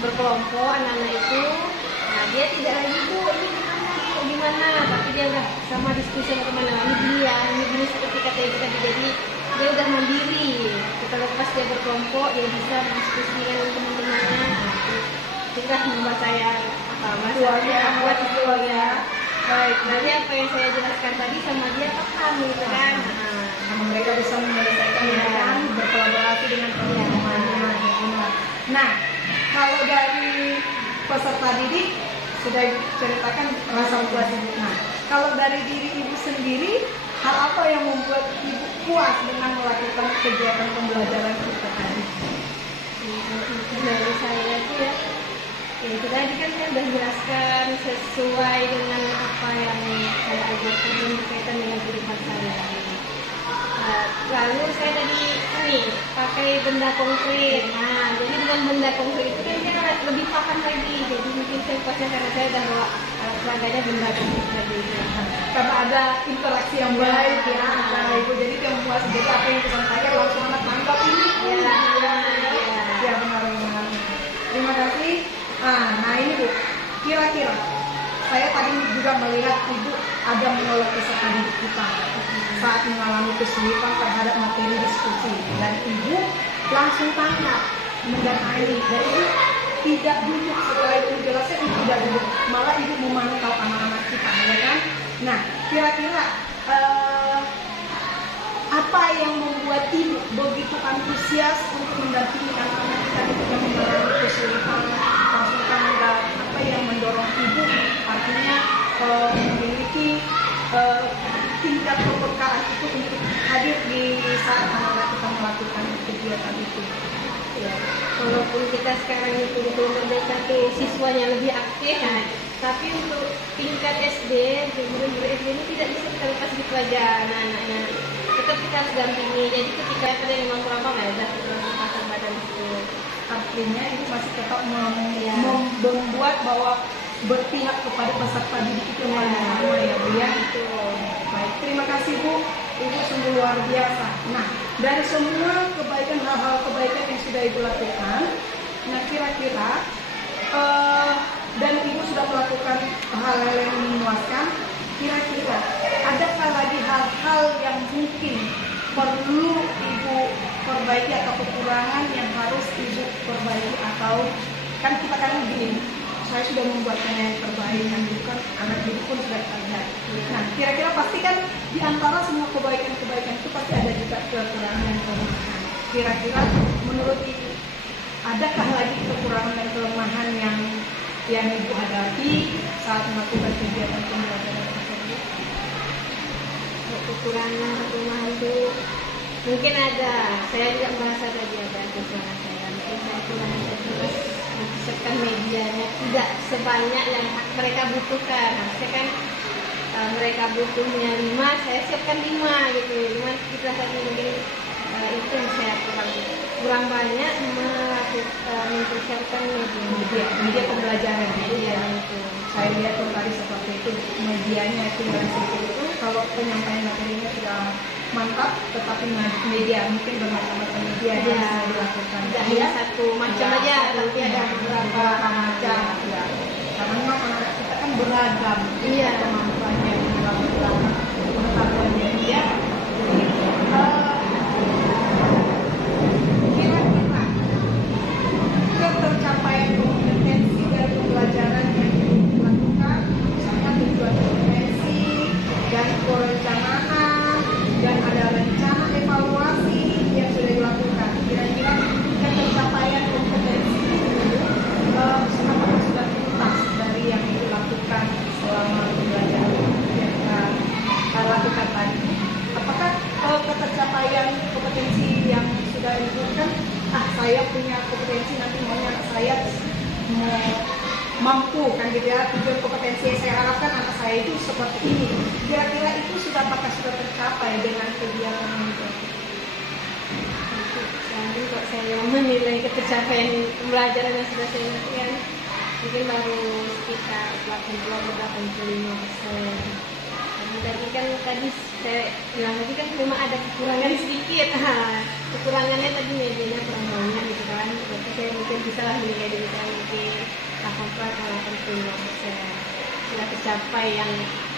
berkelompok anak-anak itu, nah dia tidak lagi Bu ini gimana, tapi dia udah sama diskusi sama teman, ini gini ya, ini gini seperti kata ibu tadi. Jadi dia udah mandiri. Kita lepas dia berkelompok, dia bisa diskusi dengan teman-temannya. Itulah membuat saya masalahnya buat itu ya. Baik, nanti apa yang saya jelaskan tadi sama dia paham gitu kan. Sama mereka bisa menyelesaikan dengan berkolaborasi dengan teman-temannya. Nah, kalau dari peserta didik sudah ceritakan rasa puas ibu. Nah, kalau dari diri ibu sendiri, hal apa yang membuat ibu puas dengan melakukan kegiatan pembelajaran kita tadi? Dari saya itu ya, itu tadi kan saya sudah jelaskan sesuai dengan apa yang saya ajarkan dan berkaitan dengan kehidupan saya. Lalu saya tadi pakai benda konkret. Nah, jadi dengan benda konkret itu kan kita lebih paham lagi. Jadi mungkin saya puasnya karena saya sudah bawa alat peraganya benda konkret tadi. Karena ada interaksi yang baik ya antara ibu, jadi dia puas. Jadi apa yang disampaikan langsung anak tanggap ini. Ya benar-benar. Terima kasih. Nah ini Bu, kira-kira saya tadi juga melihat ibu ada menolak peserta didik kita saat mengalami kesulitan terhadap materi diskusi, dan ibu langsung tanggap mendanai, dan ibu tidak duduk setelah ibu jelaskan, ibu tidak duduk, malah ibu memantau anak-anak kita, ya kan? Nah, kira-kira apa yang membuat ibu begitu antusias untuk mendampingi anak-anak kita yang mengalami kesulitan? Langsung tanggap. Apa yang mendorong ibu artinya memiliki tingkat kepekaan itu untuk hadir di saat anak-anak kita melakukan kegiatan itu? Ya, walaupun kita sekarang itu merdeka ke siswanya lebih aktif, tapi untuk tingkat SD, guru-guru SD ini tidak bisa kita lepas gitu aja anak-anaknya. Tetap kita harus dampingi. Jadi ketika ada yang memang kurang paham, ya udah kita langsung pasang badan itu. Artinya ini masih tetap membuat bahwa berpihak kepada peserta didik itu yang sama ya Bu ya. Baik, terima kasih Bu, Ibu sungguh luar biasa. Nah, dari semua kebaikan, hal-hal kebaikan yang sudah Ibu lakukan, nah kira-kira dan Ibu sudah melakukan hal-hal yang memuaskan, kira-kira adakah lagi hal-hal yang mungkin perlu Ibu perbaiki atau kekurangan yang harus Ibu perbaiki? Atau kan kita kan begini, saya sudah membuatnya yang terbaik, yang bukan anak ibu pun sudah ada. Nah, kira-kira pasti kan di antara semua kebaikan-kebaikan itu pasti ada juga kekurangan dan kelemahan. Kira-kira menurut Ibu, adakah lagi kekurangan dan kelemahan yang Ibu hadapi saat melakukan kegiatan pembelajaran tersebut? Kekurangan kelemahan itu mungkin ada. Saya juga merasa tadi ada kekurangan saya. Mungkin saya kurang terus mempersiapkan medianya tidak sebanyak yang mereka butuhkan. Harusnya kan mereka butuhnya 5, saya siapkan 5 gitu. Cuma kita tadi mungkin itu yang saya kurang banyak mempersiapkan Media pembelajaran media itu. saya lihat tuh tadi seperti itu, medianya itu yang seperti itu. Kalau penyampaian materinya sudah mantap, tetapi media mungkin bermacam-macam media yang bisa dilakukan. Tidak hanya satu macam aja, tapi ada beberapa macam ya. Karena memang anak kita kan beragam, Iya. kemampuannya, beragam pengetahuannya dia. Jadi saya punya kompetensi, nanti maunya anak saya mau mampu kan gitu ya, tujuan kompetensi yang saya harapkan anak saya itu seperti ini. Kira-kira itu apakah sudah tercapai dengan kegiatan itu? Nanti kok saya menilai ketercapaian pembelajaran yang sudah saya lakukan mungkin baru sekitar 80-85%. Tadi kan saya bilang tadi kan memang ada kekurangan sedikit. Kekurangannya tadi medianya kurang banyak gitu kan. Berarti saya mungkin bisa lah menilai diri saya mungkin 80-85% sudah tercapai yang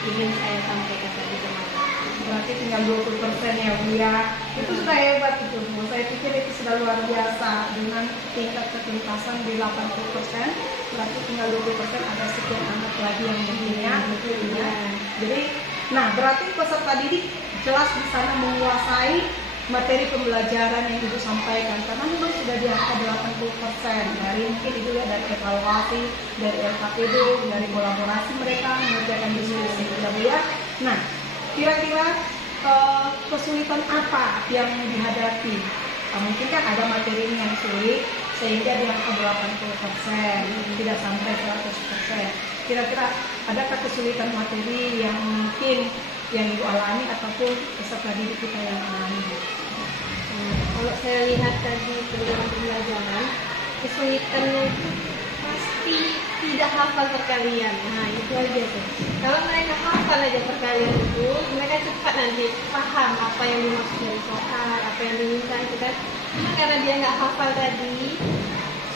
ingin saya sampaikan tadi kemarin. Berarti tinggal 20% ya Bu ya. Itu sudah hebat itu Bu. Saya pikir itu sudah luar biasa dengan tingkat ketuntasan di 80%. Berarti tinggal 20% ada sekian anak lagi yang mungkinnya. Ya. Jadi, nah berarti peserta didik jelas di sana menguasai materi pembelajaran yang Ibu sampaikan karena memang sudah di angka 80% dari mungkin itu ya dari evaluasi, dari LKPD, dari kolaborasi mereka mengerjakan diskusi ya Bu ya. Nah, kira-kira kesulitan apa yang dihadapi? Mungkin kan ada materi yang sulit sehingga di angka 80%, tidak sampai 100%. Kira-kira adakah kesulitan materi yang mungkin yang Ibu alami ataupun peserta didik kita yang alami? Kalau saya lihat tadi pembelajaran, kesulitannya itu pasti tidak hafal perkalian. Nah itu aja tuh. Kalau mereka hafal aja perkalian itu, mereka cepat nanti paham apa yang dimaksud dari soal, apa yang diminta itu kan. Cuma karena dia nggak hafal tadi,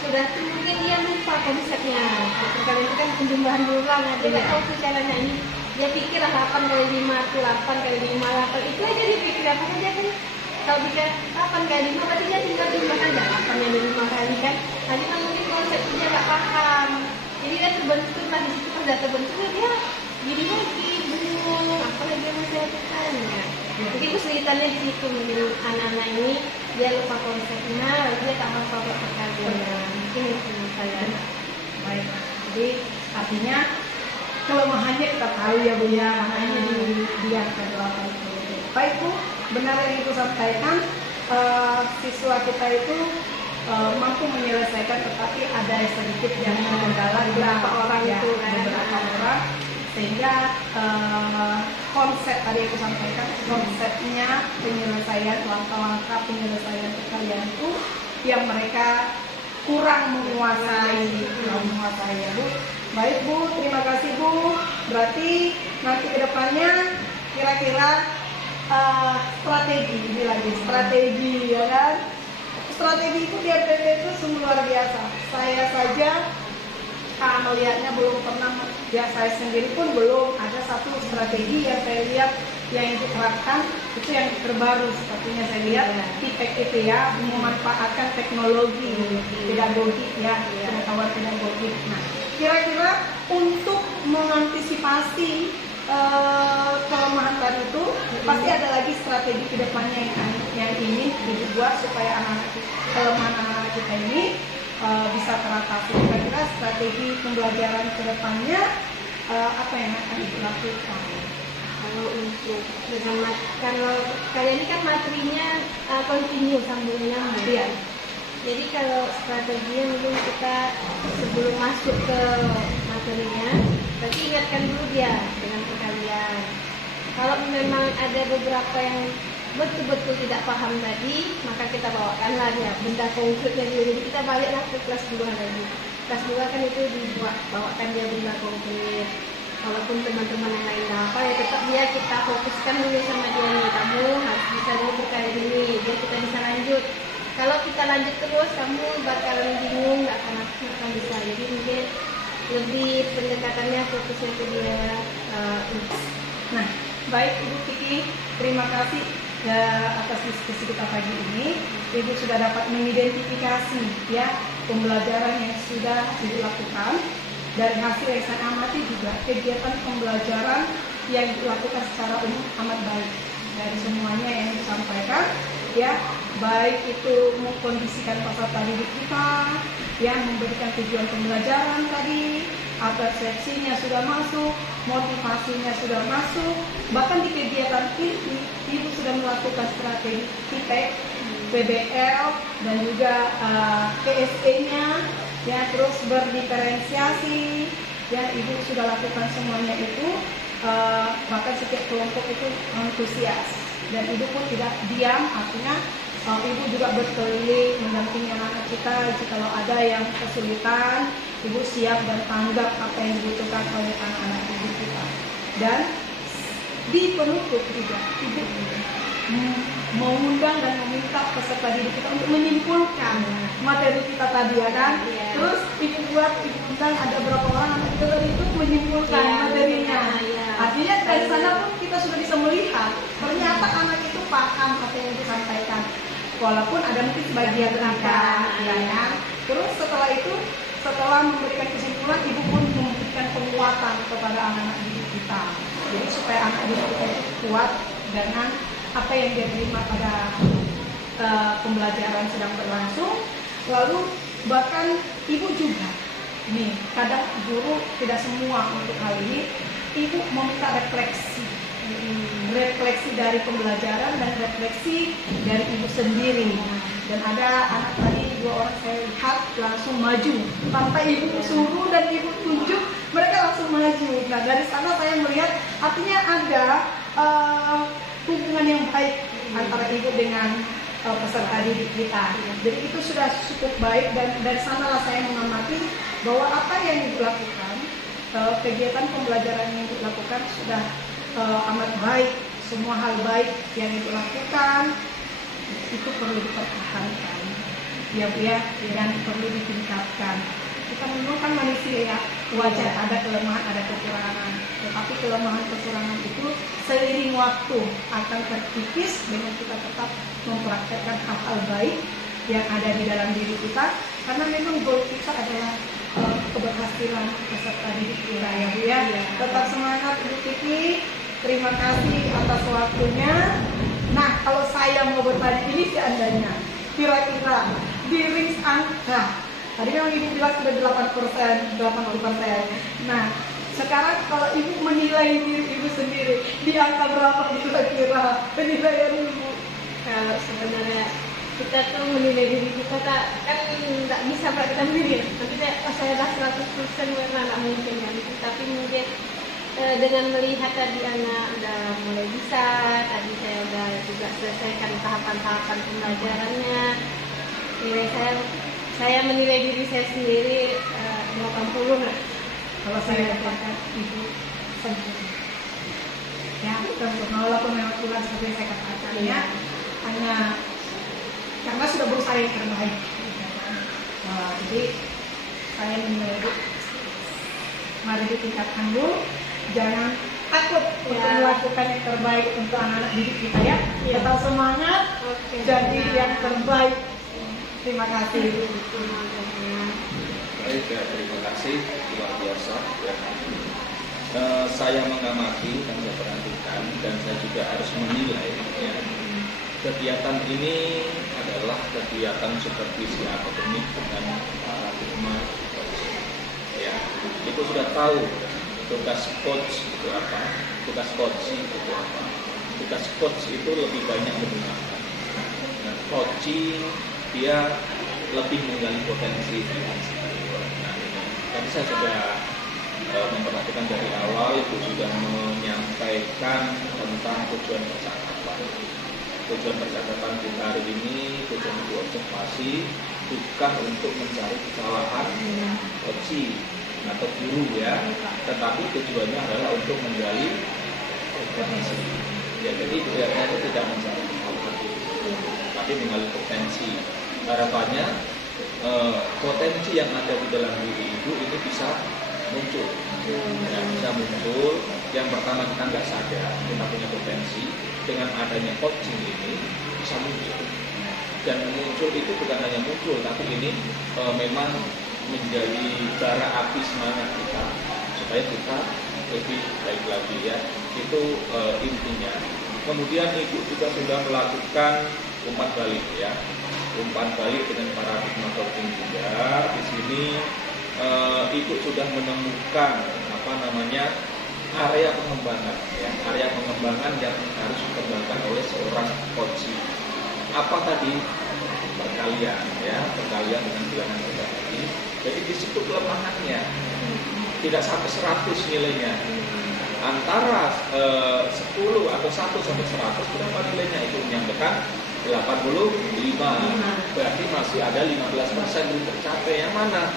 sudah tuh mungkin dia lupa konsepnya. Perkalian itu kan penjumlahan berulang, dia nggak tahu tuh caranya ini. Dia pikir 8 kali 5 itu 8 kali 5 8 itu aja dipikir apa aja kan. Kalau pikir 8 kali 5 berarti dia tinggal jumlah aja 8 yang 5 kali kan. Nanti kan mungkin konsepnya dia nggak paham. Jadi dia terbentur lah di situ pas udah terbentur dia jadi lagi bingung apa lagi yang masih lakukan ya. Mungkin kesulitannya di situ mungkin anak-anak ini dia lupa konsepnya, lalu dia tak hafal perkalian. Mungkin itu saya. Baik, jadi artinya kelemahannya kita tahu ya Bu ya, makanya di angka 80. Baik Bu, benar yang Ibu sampaikan, siswa kita itu mampu menyelesaikan, tetapi ada sedikit yang terkendala beberapa orang ya, itu beberapa orang, sehingga konsep tadi Ibu sampaikan, konsepnya penyelesaian langkah-langkah penyelesaian perkalian itu yang mereka kurang menguasai ya Bu. Baik Bu, terima kasih Bu. Berarti nanti ke depannya kira-kira strategi ya kan? Strategi itu di FPP itu sungguh luar biasa. Saya saja melihatnya belum pernah, ya saya sendiri pun belum ada satu strategi yang saya lihat yang diterapkan itu yang terbaru sepertinya saya lihat TIPEK itu ya, memanfaatkan teknologi pedagogik ya, pengetahuan pedagogik. Nah, kira-kira untuk mengantisipasi kelemahan tadi itu pasti ada lagi strategi kedepannya yang ingin dibuat supaya kelemahan anak-anak kita ini bisa teratasi. Kira-kira strategi pembelajaran kedepannya apa yang akan dilakukan? Kalau untuk kalau kalian ini kan materinya continue sambil nyambung. Iya. Jadi kalau strateginya mungkin kita sebelum masuk ke materinya, berarti ingatkan dulu dia dengan perkalian. Kalau memang ada beberapa yang betul-betul tidak paham tadi, maka kita bawakanlah dia benda konkretnya dulu. Jadi kita baliklah ke kelas 2 lagi. Kelas 2 kan itu bawakan dia benda konkret. Walaupun teman-teman yang lain apa ya tetap dia kita fokuskan dulu sama dia nih, kamu harus bisa dulu perkalian ini, biar kita bisa lanjut. Kalau kita lanjut terus, kamu bakalan bingung, nggak akan bisa. Jadi mungkin lebih pendekatannya fokusnya ke dia. Nah, baik Ibu Kiki, terima kasih atas diskusi kita pagi ini. Ibu sudah dapat mengidentifikasi ya pembelajaran yang sudah dilakukan. Dari hasil yang saya amati juga kegiatan pembelajaran yang dilakukan secara umum amat baik dari semuanya yang disampaikan ya, baik itu mengkondisikan peserta didik kita yang memberikan tujuan pembelajaran tadi, persepsinya sudah masuk, motivasinya sudah masuk, bahkan di kegiatan ini Ibu sudah melakukan strategi TIPEK PBL dan juga KSE-nya, ya, terus berdiferensiasi, ya, ibu sudah lakukan semuanya itu, bahkan setiap kelompok itu antusias dan ibu pun tidak diam, artinya ibu juga berkeliling mendampingi anak-anak kita. Jika ada yang kesulitan, ibu siap dan tanggap apa yang dibutuhkan oleh anak-anak ibu kita. Dan di penutup juga ibu mengundang dan meminta peserta didik kita untuk menyimpulkan materi kita tadi, ya kan? Terus ibu undang ada berapa orang anak kita tadi itu menyimpulkan materinya. Artinya dari sana pun kita sudah bisa melihat ternyata anak itu paham apa yang disampaikan, walaupun ada mungkin sebagian tidak, ya kan? Terus setelah itu, setelah memberikan kesimpulan, ibu pun memberikan penguatan kepada anak-anak didik kita. Jadi supaya anak didik kita itu kuat dengan apa yang dia terima pada pembelajaran sedang berlangsung. Lalu bahkan ibu juga, nih kadang guru tidak semua untuk hal ini, ibu meminta refleksi dari pembelajaran dan refleksi dari ibu sendiri. Dan ada anak tadi 2 orang saya lihat langsung maju tanpa ibu suruh dan ibu tunjuk, mereka langsung maju. Nah dari sana saya melihat artinya ada hubungan yang baik antara ibu dengan peserta didik kita. Jadi itu sudah cukup baik, dan dari sanalah saya mengamati bahwa apa yang ibu lakukan, kegiatan pembelajaran yang ibu lakukan sudah amat baik. Semua hal baik yang ibu lakukan itu perlu dipertahankan, ya Bu ya, dan perlu ditingkatkan. Kita memang kan manusia ya, wajar ada kelemahan, ada kekurangan. Tetapi kelemahan kekurangan itu seiring waktu akan terkikis dengan kita tetap mempraktekkan hal-hal baik yang ada di dalam diri kita. Karena memang goal kita adalah keberhasilan peserta didik kita, ya Bu ya. Tetap semangat Bu Kiki. Terima kasih atas waktunya. Nah, kalau saya mau bertanya ini seandainya, kira-kira di range angka, tadi memang ibu bilang sudah 80%. Nah, sekarang kalau ibu menilai diri ibu sendiri, di angka berapa kira-kira penilaian ibu? Kalau sebenarnya kita tuh menilai diri kita kan nggak bisa praktekkan diri. Tapi saya dah 100% karena nggak mungkin kan. Tapi mungkin dengan melihat tadi anak udah mulai bisa, tadi saya udah juga selesaikan tahapan-tahapan pembelajarannya, nilai saya menilai diri saya sendiri 80 lah. Kalau saya katakan ibu sempurna, ya sempurna walaupun memang Tuhan seperti yang saya katakan ya, hanya karena sudah berusaha yang terbaik. Jadi saya menilai ibu, mari ditingkatkan dulu. Jangan takut untuk melakukan yang terbaik untuk anak-anak didik kita ya. Tetap semangat, jadi yang terbaik. Terima kasih. Baik, ya, terima kasih, luar biasa. Ya. Saya mengamati dan saya perhatikan, dan saya juga harus menilai. Ya. Kegiatan ini adalah kegiatan supervisi akademik dengan paradigma. Ya, itu sudah tahu. Tugas coach itu apa? Tugas coaching itu apa? Tugas coach itu lebih banyak menggunakan. Nah, coaching dia lebih menggali potensi. Nah, tadi saya sudah memperhatikan dari awal, itu sudah menyampaikan tentang tujuan percakapan. Tujuan percakapan kita hari ini, tujuan itu observasi, bukan untuk mencari kesalahan coaching atau guru ya, tetapi tujuannya adalah untuk menggali potensi. Ya, jadi tujuannya itu tidak mencari kesalahan, tapi menggali potensi. Harapannya potensi yang ada di dalam diri ibu ini bisa muncul, ya, bisa muncul. Yang pertama kita nggak sadar kita punya potensi, dengan adanya coaching ini bisa muncul. Dan muncul itu bukan hanya muncul, tapi ini memang menjadi bara api semangat kita supaya kita lebih baik lagi ya. Itu intinya. Kemudian ibu juga sudah melakukan umpan balik ya, umpan balik dengan paradigma coaching juga. Di sini ibu sudah menemukan area pengembangan ya, area pengembangan yang harus dikembangkan oleh seorang coaching. apa tadi? Perkalian, ya, perkalian dengan bilangan rendah tadi. Jadi di situ kelemahannya tidak sampai 100 nilainya. Antara 10 atau 1 sampai 100 berapa nilainya? Itu menyampaikan 85. Berarti masih ada 15% belum tercapai. Yang mana?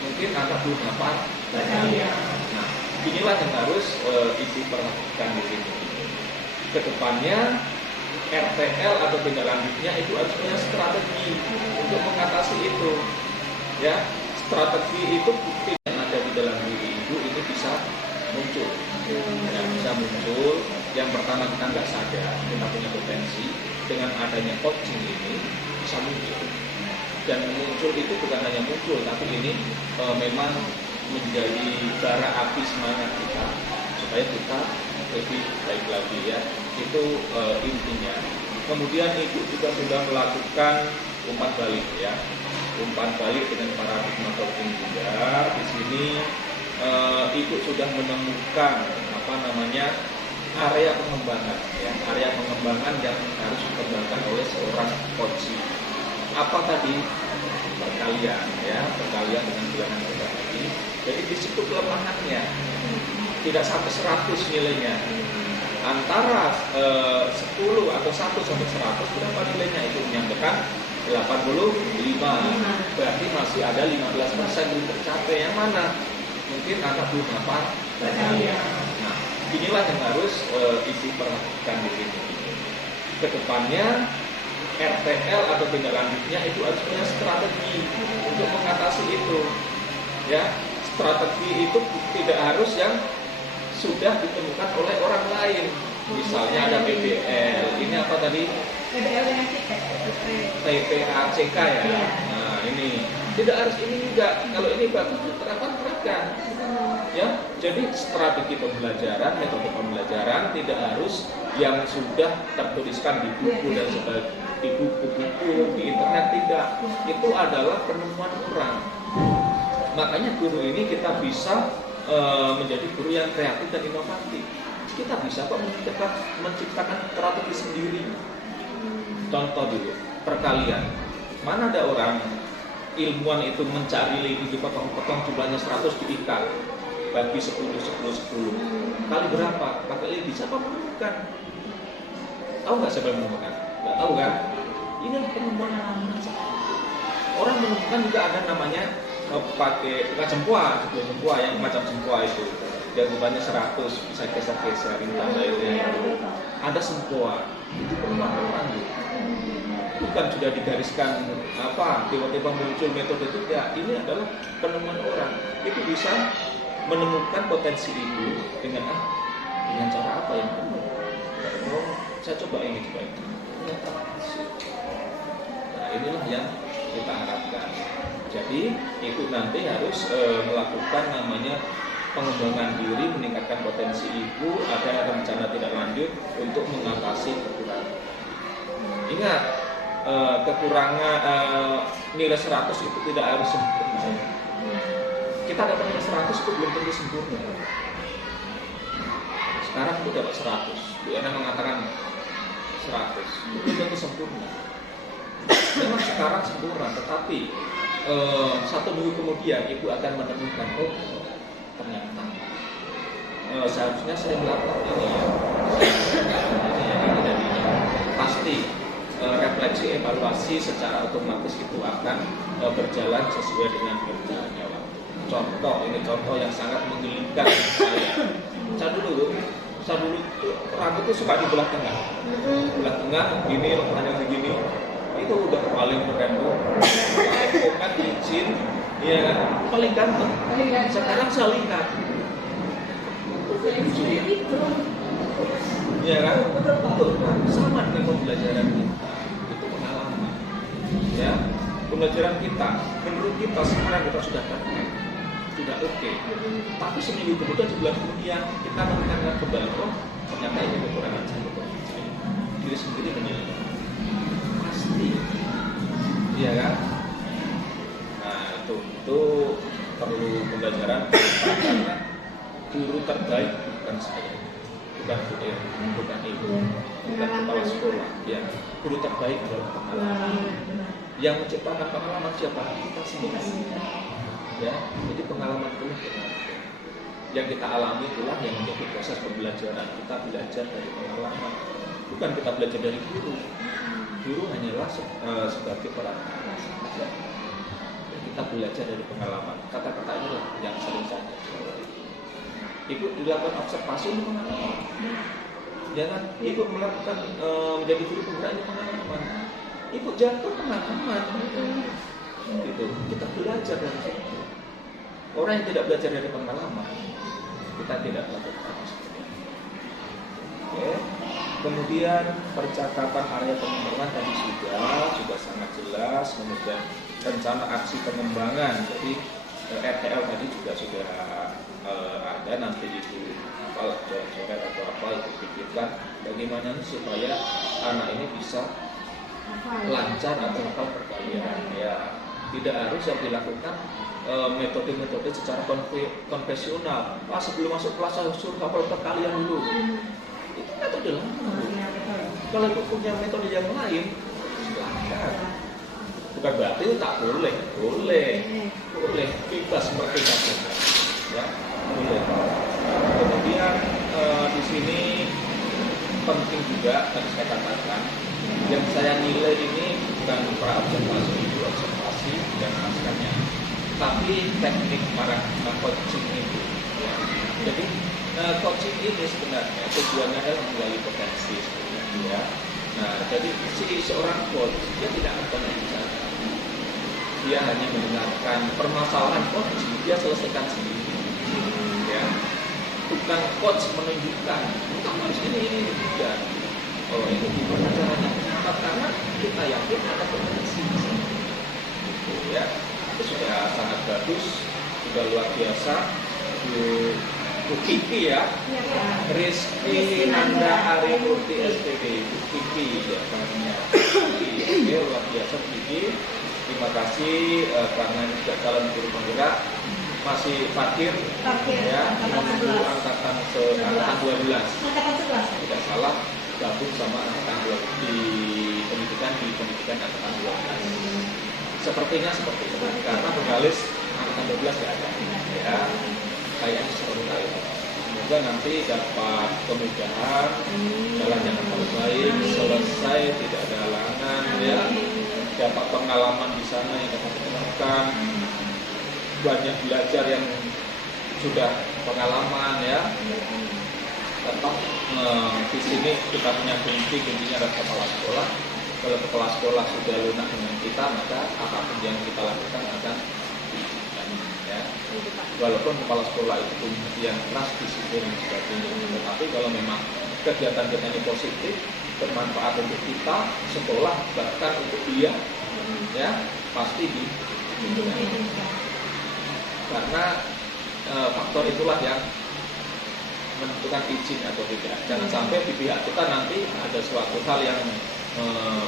Mungkin angka belum dapat. Nah, inilah yang harus Ibu perhatikan di sini. Kedepannya RTL atau tindak lanjutnya itu harus punya strategi untuk mengatasi itu. Ya, strategi itu yang ada di dalam diri Ibu ini bisa muncul. Ya, bisa muncul. Yang pertama kita nggak sadar kita punya potensi, dengan adanya coaching ini bisa muncul. Dan muncul itu bukan hanya muncul, tapi ini memang menjadi bara api semangat kita supaya kita lebih baik lagi, ya. Itu intinya. Kemudian Ibu juga sudah melakukan umpan balik, ya. Umpan balik dengan paradigma coaching juga. Di sini Ibu sudah menemukan area pengembangan, ya, area pengembangan yang harus dikembangkan oleh seorang coach. Apa tadi? Perkalian, ya, perkalian dengan bilangan rendah tadi. Jadi di situ kelemahannya tidak sampai 100 nilainya. Antara 10 atau 1 sampai 100 berapa nilainya? Itu menyampaikan 85. Berarti masih ada 15% belum tercapai. Yang mana? Mungkin angka belum dapat. Nah, inilah yang harus Ibu perhatikan di sini. Kedepannya RTL atau tindak lanjutnya itu harus punya strategi untuk mengatasi itu. Ya, strategi itu tidak harus yang sudah ditemukan oleh orang lain. Misalnya ada PBL, ini apa tadi? PBL dengan TPACK, ya. Nah, ini tidak harus ini juga. Kalau ini bagus terapkan. Ya, jadi strategi pembelajaran, metode pembelajaran tidak harus yang sudah tertuliskan di buku dan sebagainya, di buku-buku, di internet, tidak. Itu adalah penemuan orang. Makanya guru ini kita bisa menjadi guru yang kreatif dan inovatif. Kita bisa kok menciptakan strategi sendiri. Contoh dulu, perkalian. Mana ada orang ilmuwan itu mencari lagi dipotong-potong jumlahnya 100 diikat, bagi 10 kali berapa? Pakai lagi, siapa menemukan? Tahu nggak siapa yang menemukan? Nggak tahu kan? Ini penemuan orang menemukan juga ada namanya pakai cempua, yang macam cempua itu, yang jumlahnya 100 bisa geser-geser tambah itu. Ada sempua, itu penemuan orang gitu. Bukan sudah digariskan tiba-tiba muncul metode itu, ya. Ini adalah penemuan orang. Itu bisa menemukan potensi Ibu dengan cara apa yang benar. Saya coba ini. Nah, inilah yang kita harapkan. Jadi Ibu nanti harus melakukan namanya pengembangan diri, meningkatkan potensi Ibu, ada rencana tidak lanjut untuk mengatasi kekurangan. Ingat, kekurangan nilai 100 itu tidak harus sempurna. Kita dapat nilai 100 itu belum tentu sempurna. Sekarang aku dapat 100, Bu Yana mengatakan 100, itu belum tentu sempurna. Memang sekarang sempurna, tetapi 1 minggu kemudian Ibu akan menemukan, ternyata seharusnya saya melakukan ini ya. Ini dan ini. Pasti refleksi evaluasi secara otomatis itu akan berjalan sesuai dengan berjalannya waktu. Contoh yang sangat menggelikan saya dulu rambut itu suka di belah tengah, gini, hanya begini, itu udah paling keren tuh. Komat licin, ya kan, paling ganteng. Sekarang saya lihat, ya kan, sama dengan pembelajaran kita, itu pengalaman, ya, pembelajaran kita, menurut kita sekarang kita sudah perfect, sudah oke. Tapi seminggu kemudian, sebulan kemudian kita mengingatkan kembali, ternyata ini kekurangan saya, diri sendiri menilai, pasti, iya kan? Nah itu perlu pembelajaran, karena guru terbaik bukan saya. bukan Bu Ibu, bukan Ibu, bukan kepala sekolah. Ya, guru terbaik adalah pengalaman. Yang menciptakan pengalaman siapa? Kita sendiri. Ya, jadi pengalaman itu yang kita alami itulah yang menjadi proses pembelajaran. Kita belajar dari pengalaman, bukan kita belajar dari guru. Guru hanyalah sebagai perantara saja. Kita belajar dari pengalaman. Kata-kata inilah yang sering saya jawab. Ibu dilakukan observasi ini pengalaman. Ya kan? Ibu melakukan menjadi guru penggerak ini pengalaman. Ibu jatuh pengalaman. Gitu. Kita belajar dari situ. Orang yang tidak belajar dari pengalaman, kita tidak melakukan seperti itu. Oke. Kemudian percakapan area pengembangan tadi sudah sangat jelas. Kemudian rencana aksi pengembangan, jadi RTL tadi juga sudah ada, nanti itu apa coret atau apa itu pikirkan bagaimana supaya anak ini bisa lancar atau hafal perkalian. Ya, tidak harus yang dilakukan metode-metode secara konvensional. Sebelum masuk kelas harus suruh hafal perkalian dulu. Itu metode lama. Kalau punya metode yang lain, silakan. Bukan berarti itu tak boleh, boleh bebas merdeka ya, boleh. Kemudian di sini penting juga tadi saya katakan, yang saya nilai ini bukan pra-observasi itu observasi dan naskahnya, tapi teknik para coaching itu. Ya. Jadi coaching ini sebenarnya tujuannya adalah menggali potensi sebenarnya. Ya. Nah, jadi seorang coach dia tidak akan bicara. Dia hanya mendengarkan permasalahan coach, dia selesaikan sendiri. Ya. Bukan coach menunjukkan, kamu harus ini juga. Oh, itu gimana caranya? Karena kita yakin ada potensi. Ya, itu sudah sangat bagus, sudah luar biasa. Bu Kiki ya, Rizky Nanda Arimurti SPD, Bu Kiki ya namanya. Oke, luar biasa Bu Kiki. Terima kasih karena juga calon guru penggerak masih parkir ya, menunggu angkatan 12. Tidak salah, gabung sama angkatan 12 di pendidikan angkatan 12. Sepertinya seperti itu karena pegalis angkatan 12 tidak ada ya. Kayaknya seru kali. Semoga nanti dapat kemudahan, jalan yang terbaik, selesai tidak ada halangan ya. Dapat pengalaman di sana yang dapat diterapkan, banyak belajar yang sudah pengalaman ya. Tetap di sini kita punya kuncinya adalah kepala sekolah. Kalau kepala sekolah sudah lunak dengan kita, maka apapun yang kita lakukan akan ya. Walaupun kepala sekolah itu punya yang keras, disiplin dan sebagainya, tetapi kalau memang kegiatan kita ini positif, bermanfaat untuk kita, sekolah, bahkan untuk dia, ya pasti karena faktor itulah yang menentukan izin atau tidak. Jangan sampai di pihak kita nanti ada suatu hal yang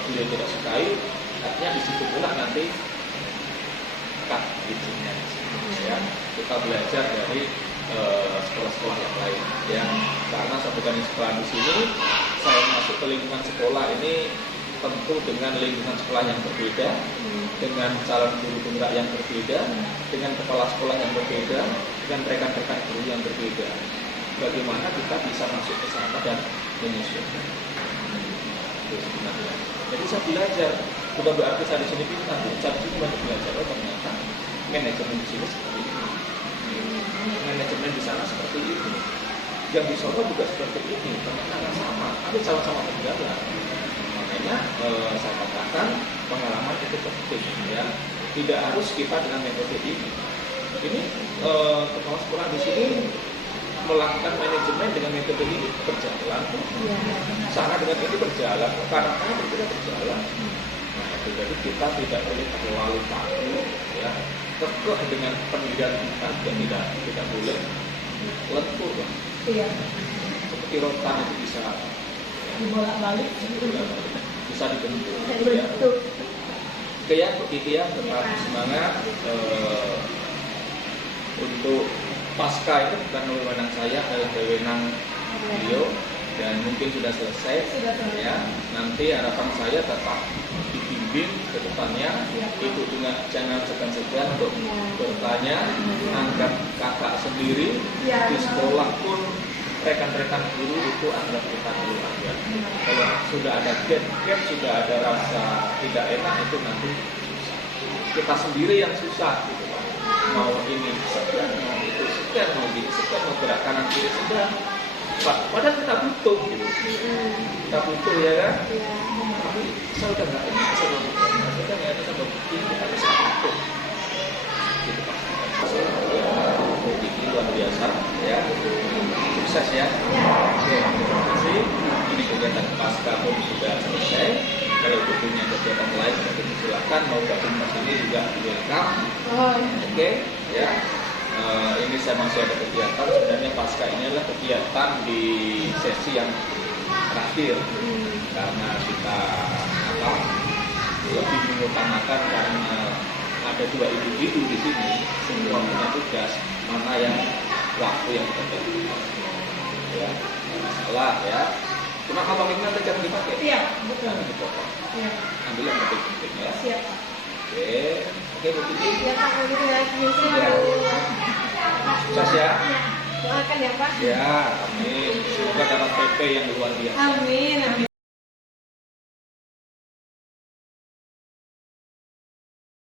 beliau tidak sukai, artinya di situ pula nanti cut izinnya. Ya, kita belajar dari sekolah-sekolah yang lain ya, karena satu kali sekolah di sini saya masuk ke lingkungan sekolah ini tentu dengan lingkungan sekolah yang berbeda, dengan calon guru penggerak yang berbeda, dengan kepala sekolah yang berbeda, dengan rekan-rekan guru yang berbeda. Bagaimana kita bisa masuk ke sana dan menyesuaikan. Jadi saya belajar, bukan berarti saya di sini pintar, saya di sini banyak belajar. Oh ternyata manajemen di sini seperti ini, manajemen di sana seperti ini, yang di Solo juga seperti ini, ternyata nggak sama, tapi sama-sama berjalan. Makanya saya katakan pengalaman itu penting ya, tidak harus kita dengan metode ini. Ini kepala sekolah di sini melakukan manajemen dengan metode ini berjalan, sana dengan ini berjalan, karena berbeda berjalan. Nah, itu jadi kita tidak boleh terlalu takut ya, kekeh dengan pendirian kita, tidak boleh lentur lah. Iya. Seperti rotan itu bisa Dibolak-balik. Bisa dibentuk. Ya. Oke ya, begitu ya, tetap semangat. Untuk pasca itu bukan wewenang saya, adalah wewenang video dan mungkin sudah selesai. Sudah selesai. Ya, nanti harapan saya tetap dibimbing ke depannya. Ibu juga jangan segan-segan untuk bertanya, anggap kakak sendiri. Ya, Di sekolah pun rekan-rekan guru itu anggap kita dulu aja. Kalau sudah ada gap, sudah ada rasa tidak enak, itu nanti kita sendiri yang susah gitu Pak. Mau ini segan, mau itu segan, mau gini segan, mau gerak kanan kiri segan. Pak, padahal kita butuh gitu. Kita butuh ya kan? Tapi saya udah nggak enak sama bukan ya, kita begini kita bisa butuh. Gitu Pak. Ini luar biasa ya. Sukses ya. Oke, terima kasih. Ini kegiatan pasca pun sudah selesai. Kalau punya kegiatan lain mungkin silakan, mau gabung ke sini juga welcome. Oke, ya. Ini saya masih ada kegiatan. Sebenarnya pasca ini adalah kegiatan di sesi yang terakhir karena kita lebih mengutamakan karena ada 2 individu di sini, semua punya tugas, mana yang waktu yang kita bagi. Ya, masalah ya. Cuma kalau ini nanti jangan dipakai. Iya, betul. Jangan dipotong. Iya. Ambil yang penting-penting ya. Siap, Pak. Oke Bu Titi. Ya Pak, kalau gitu ya. Sukses ya. Doakan ya Pak. Ya, amin. Semoga dapat PP yang luar biasa. Amin.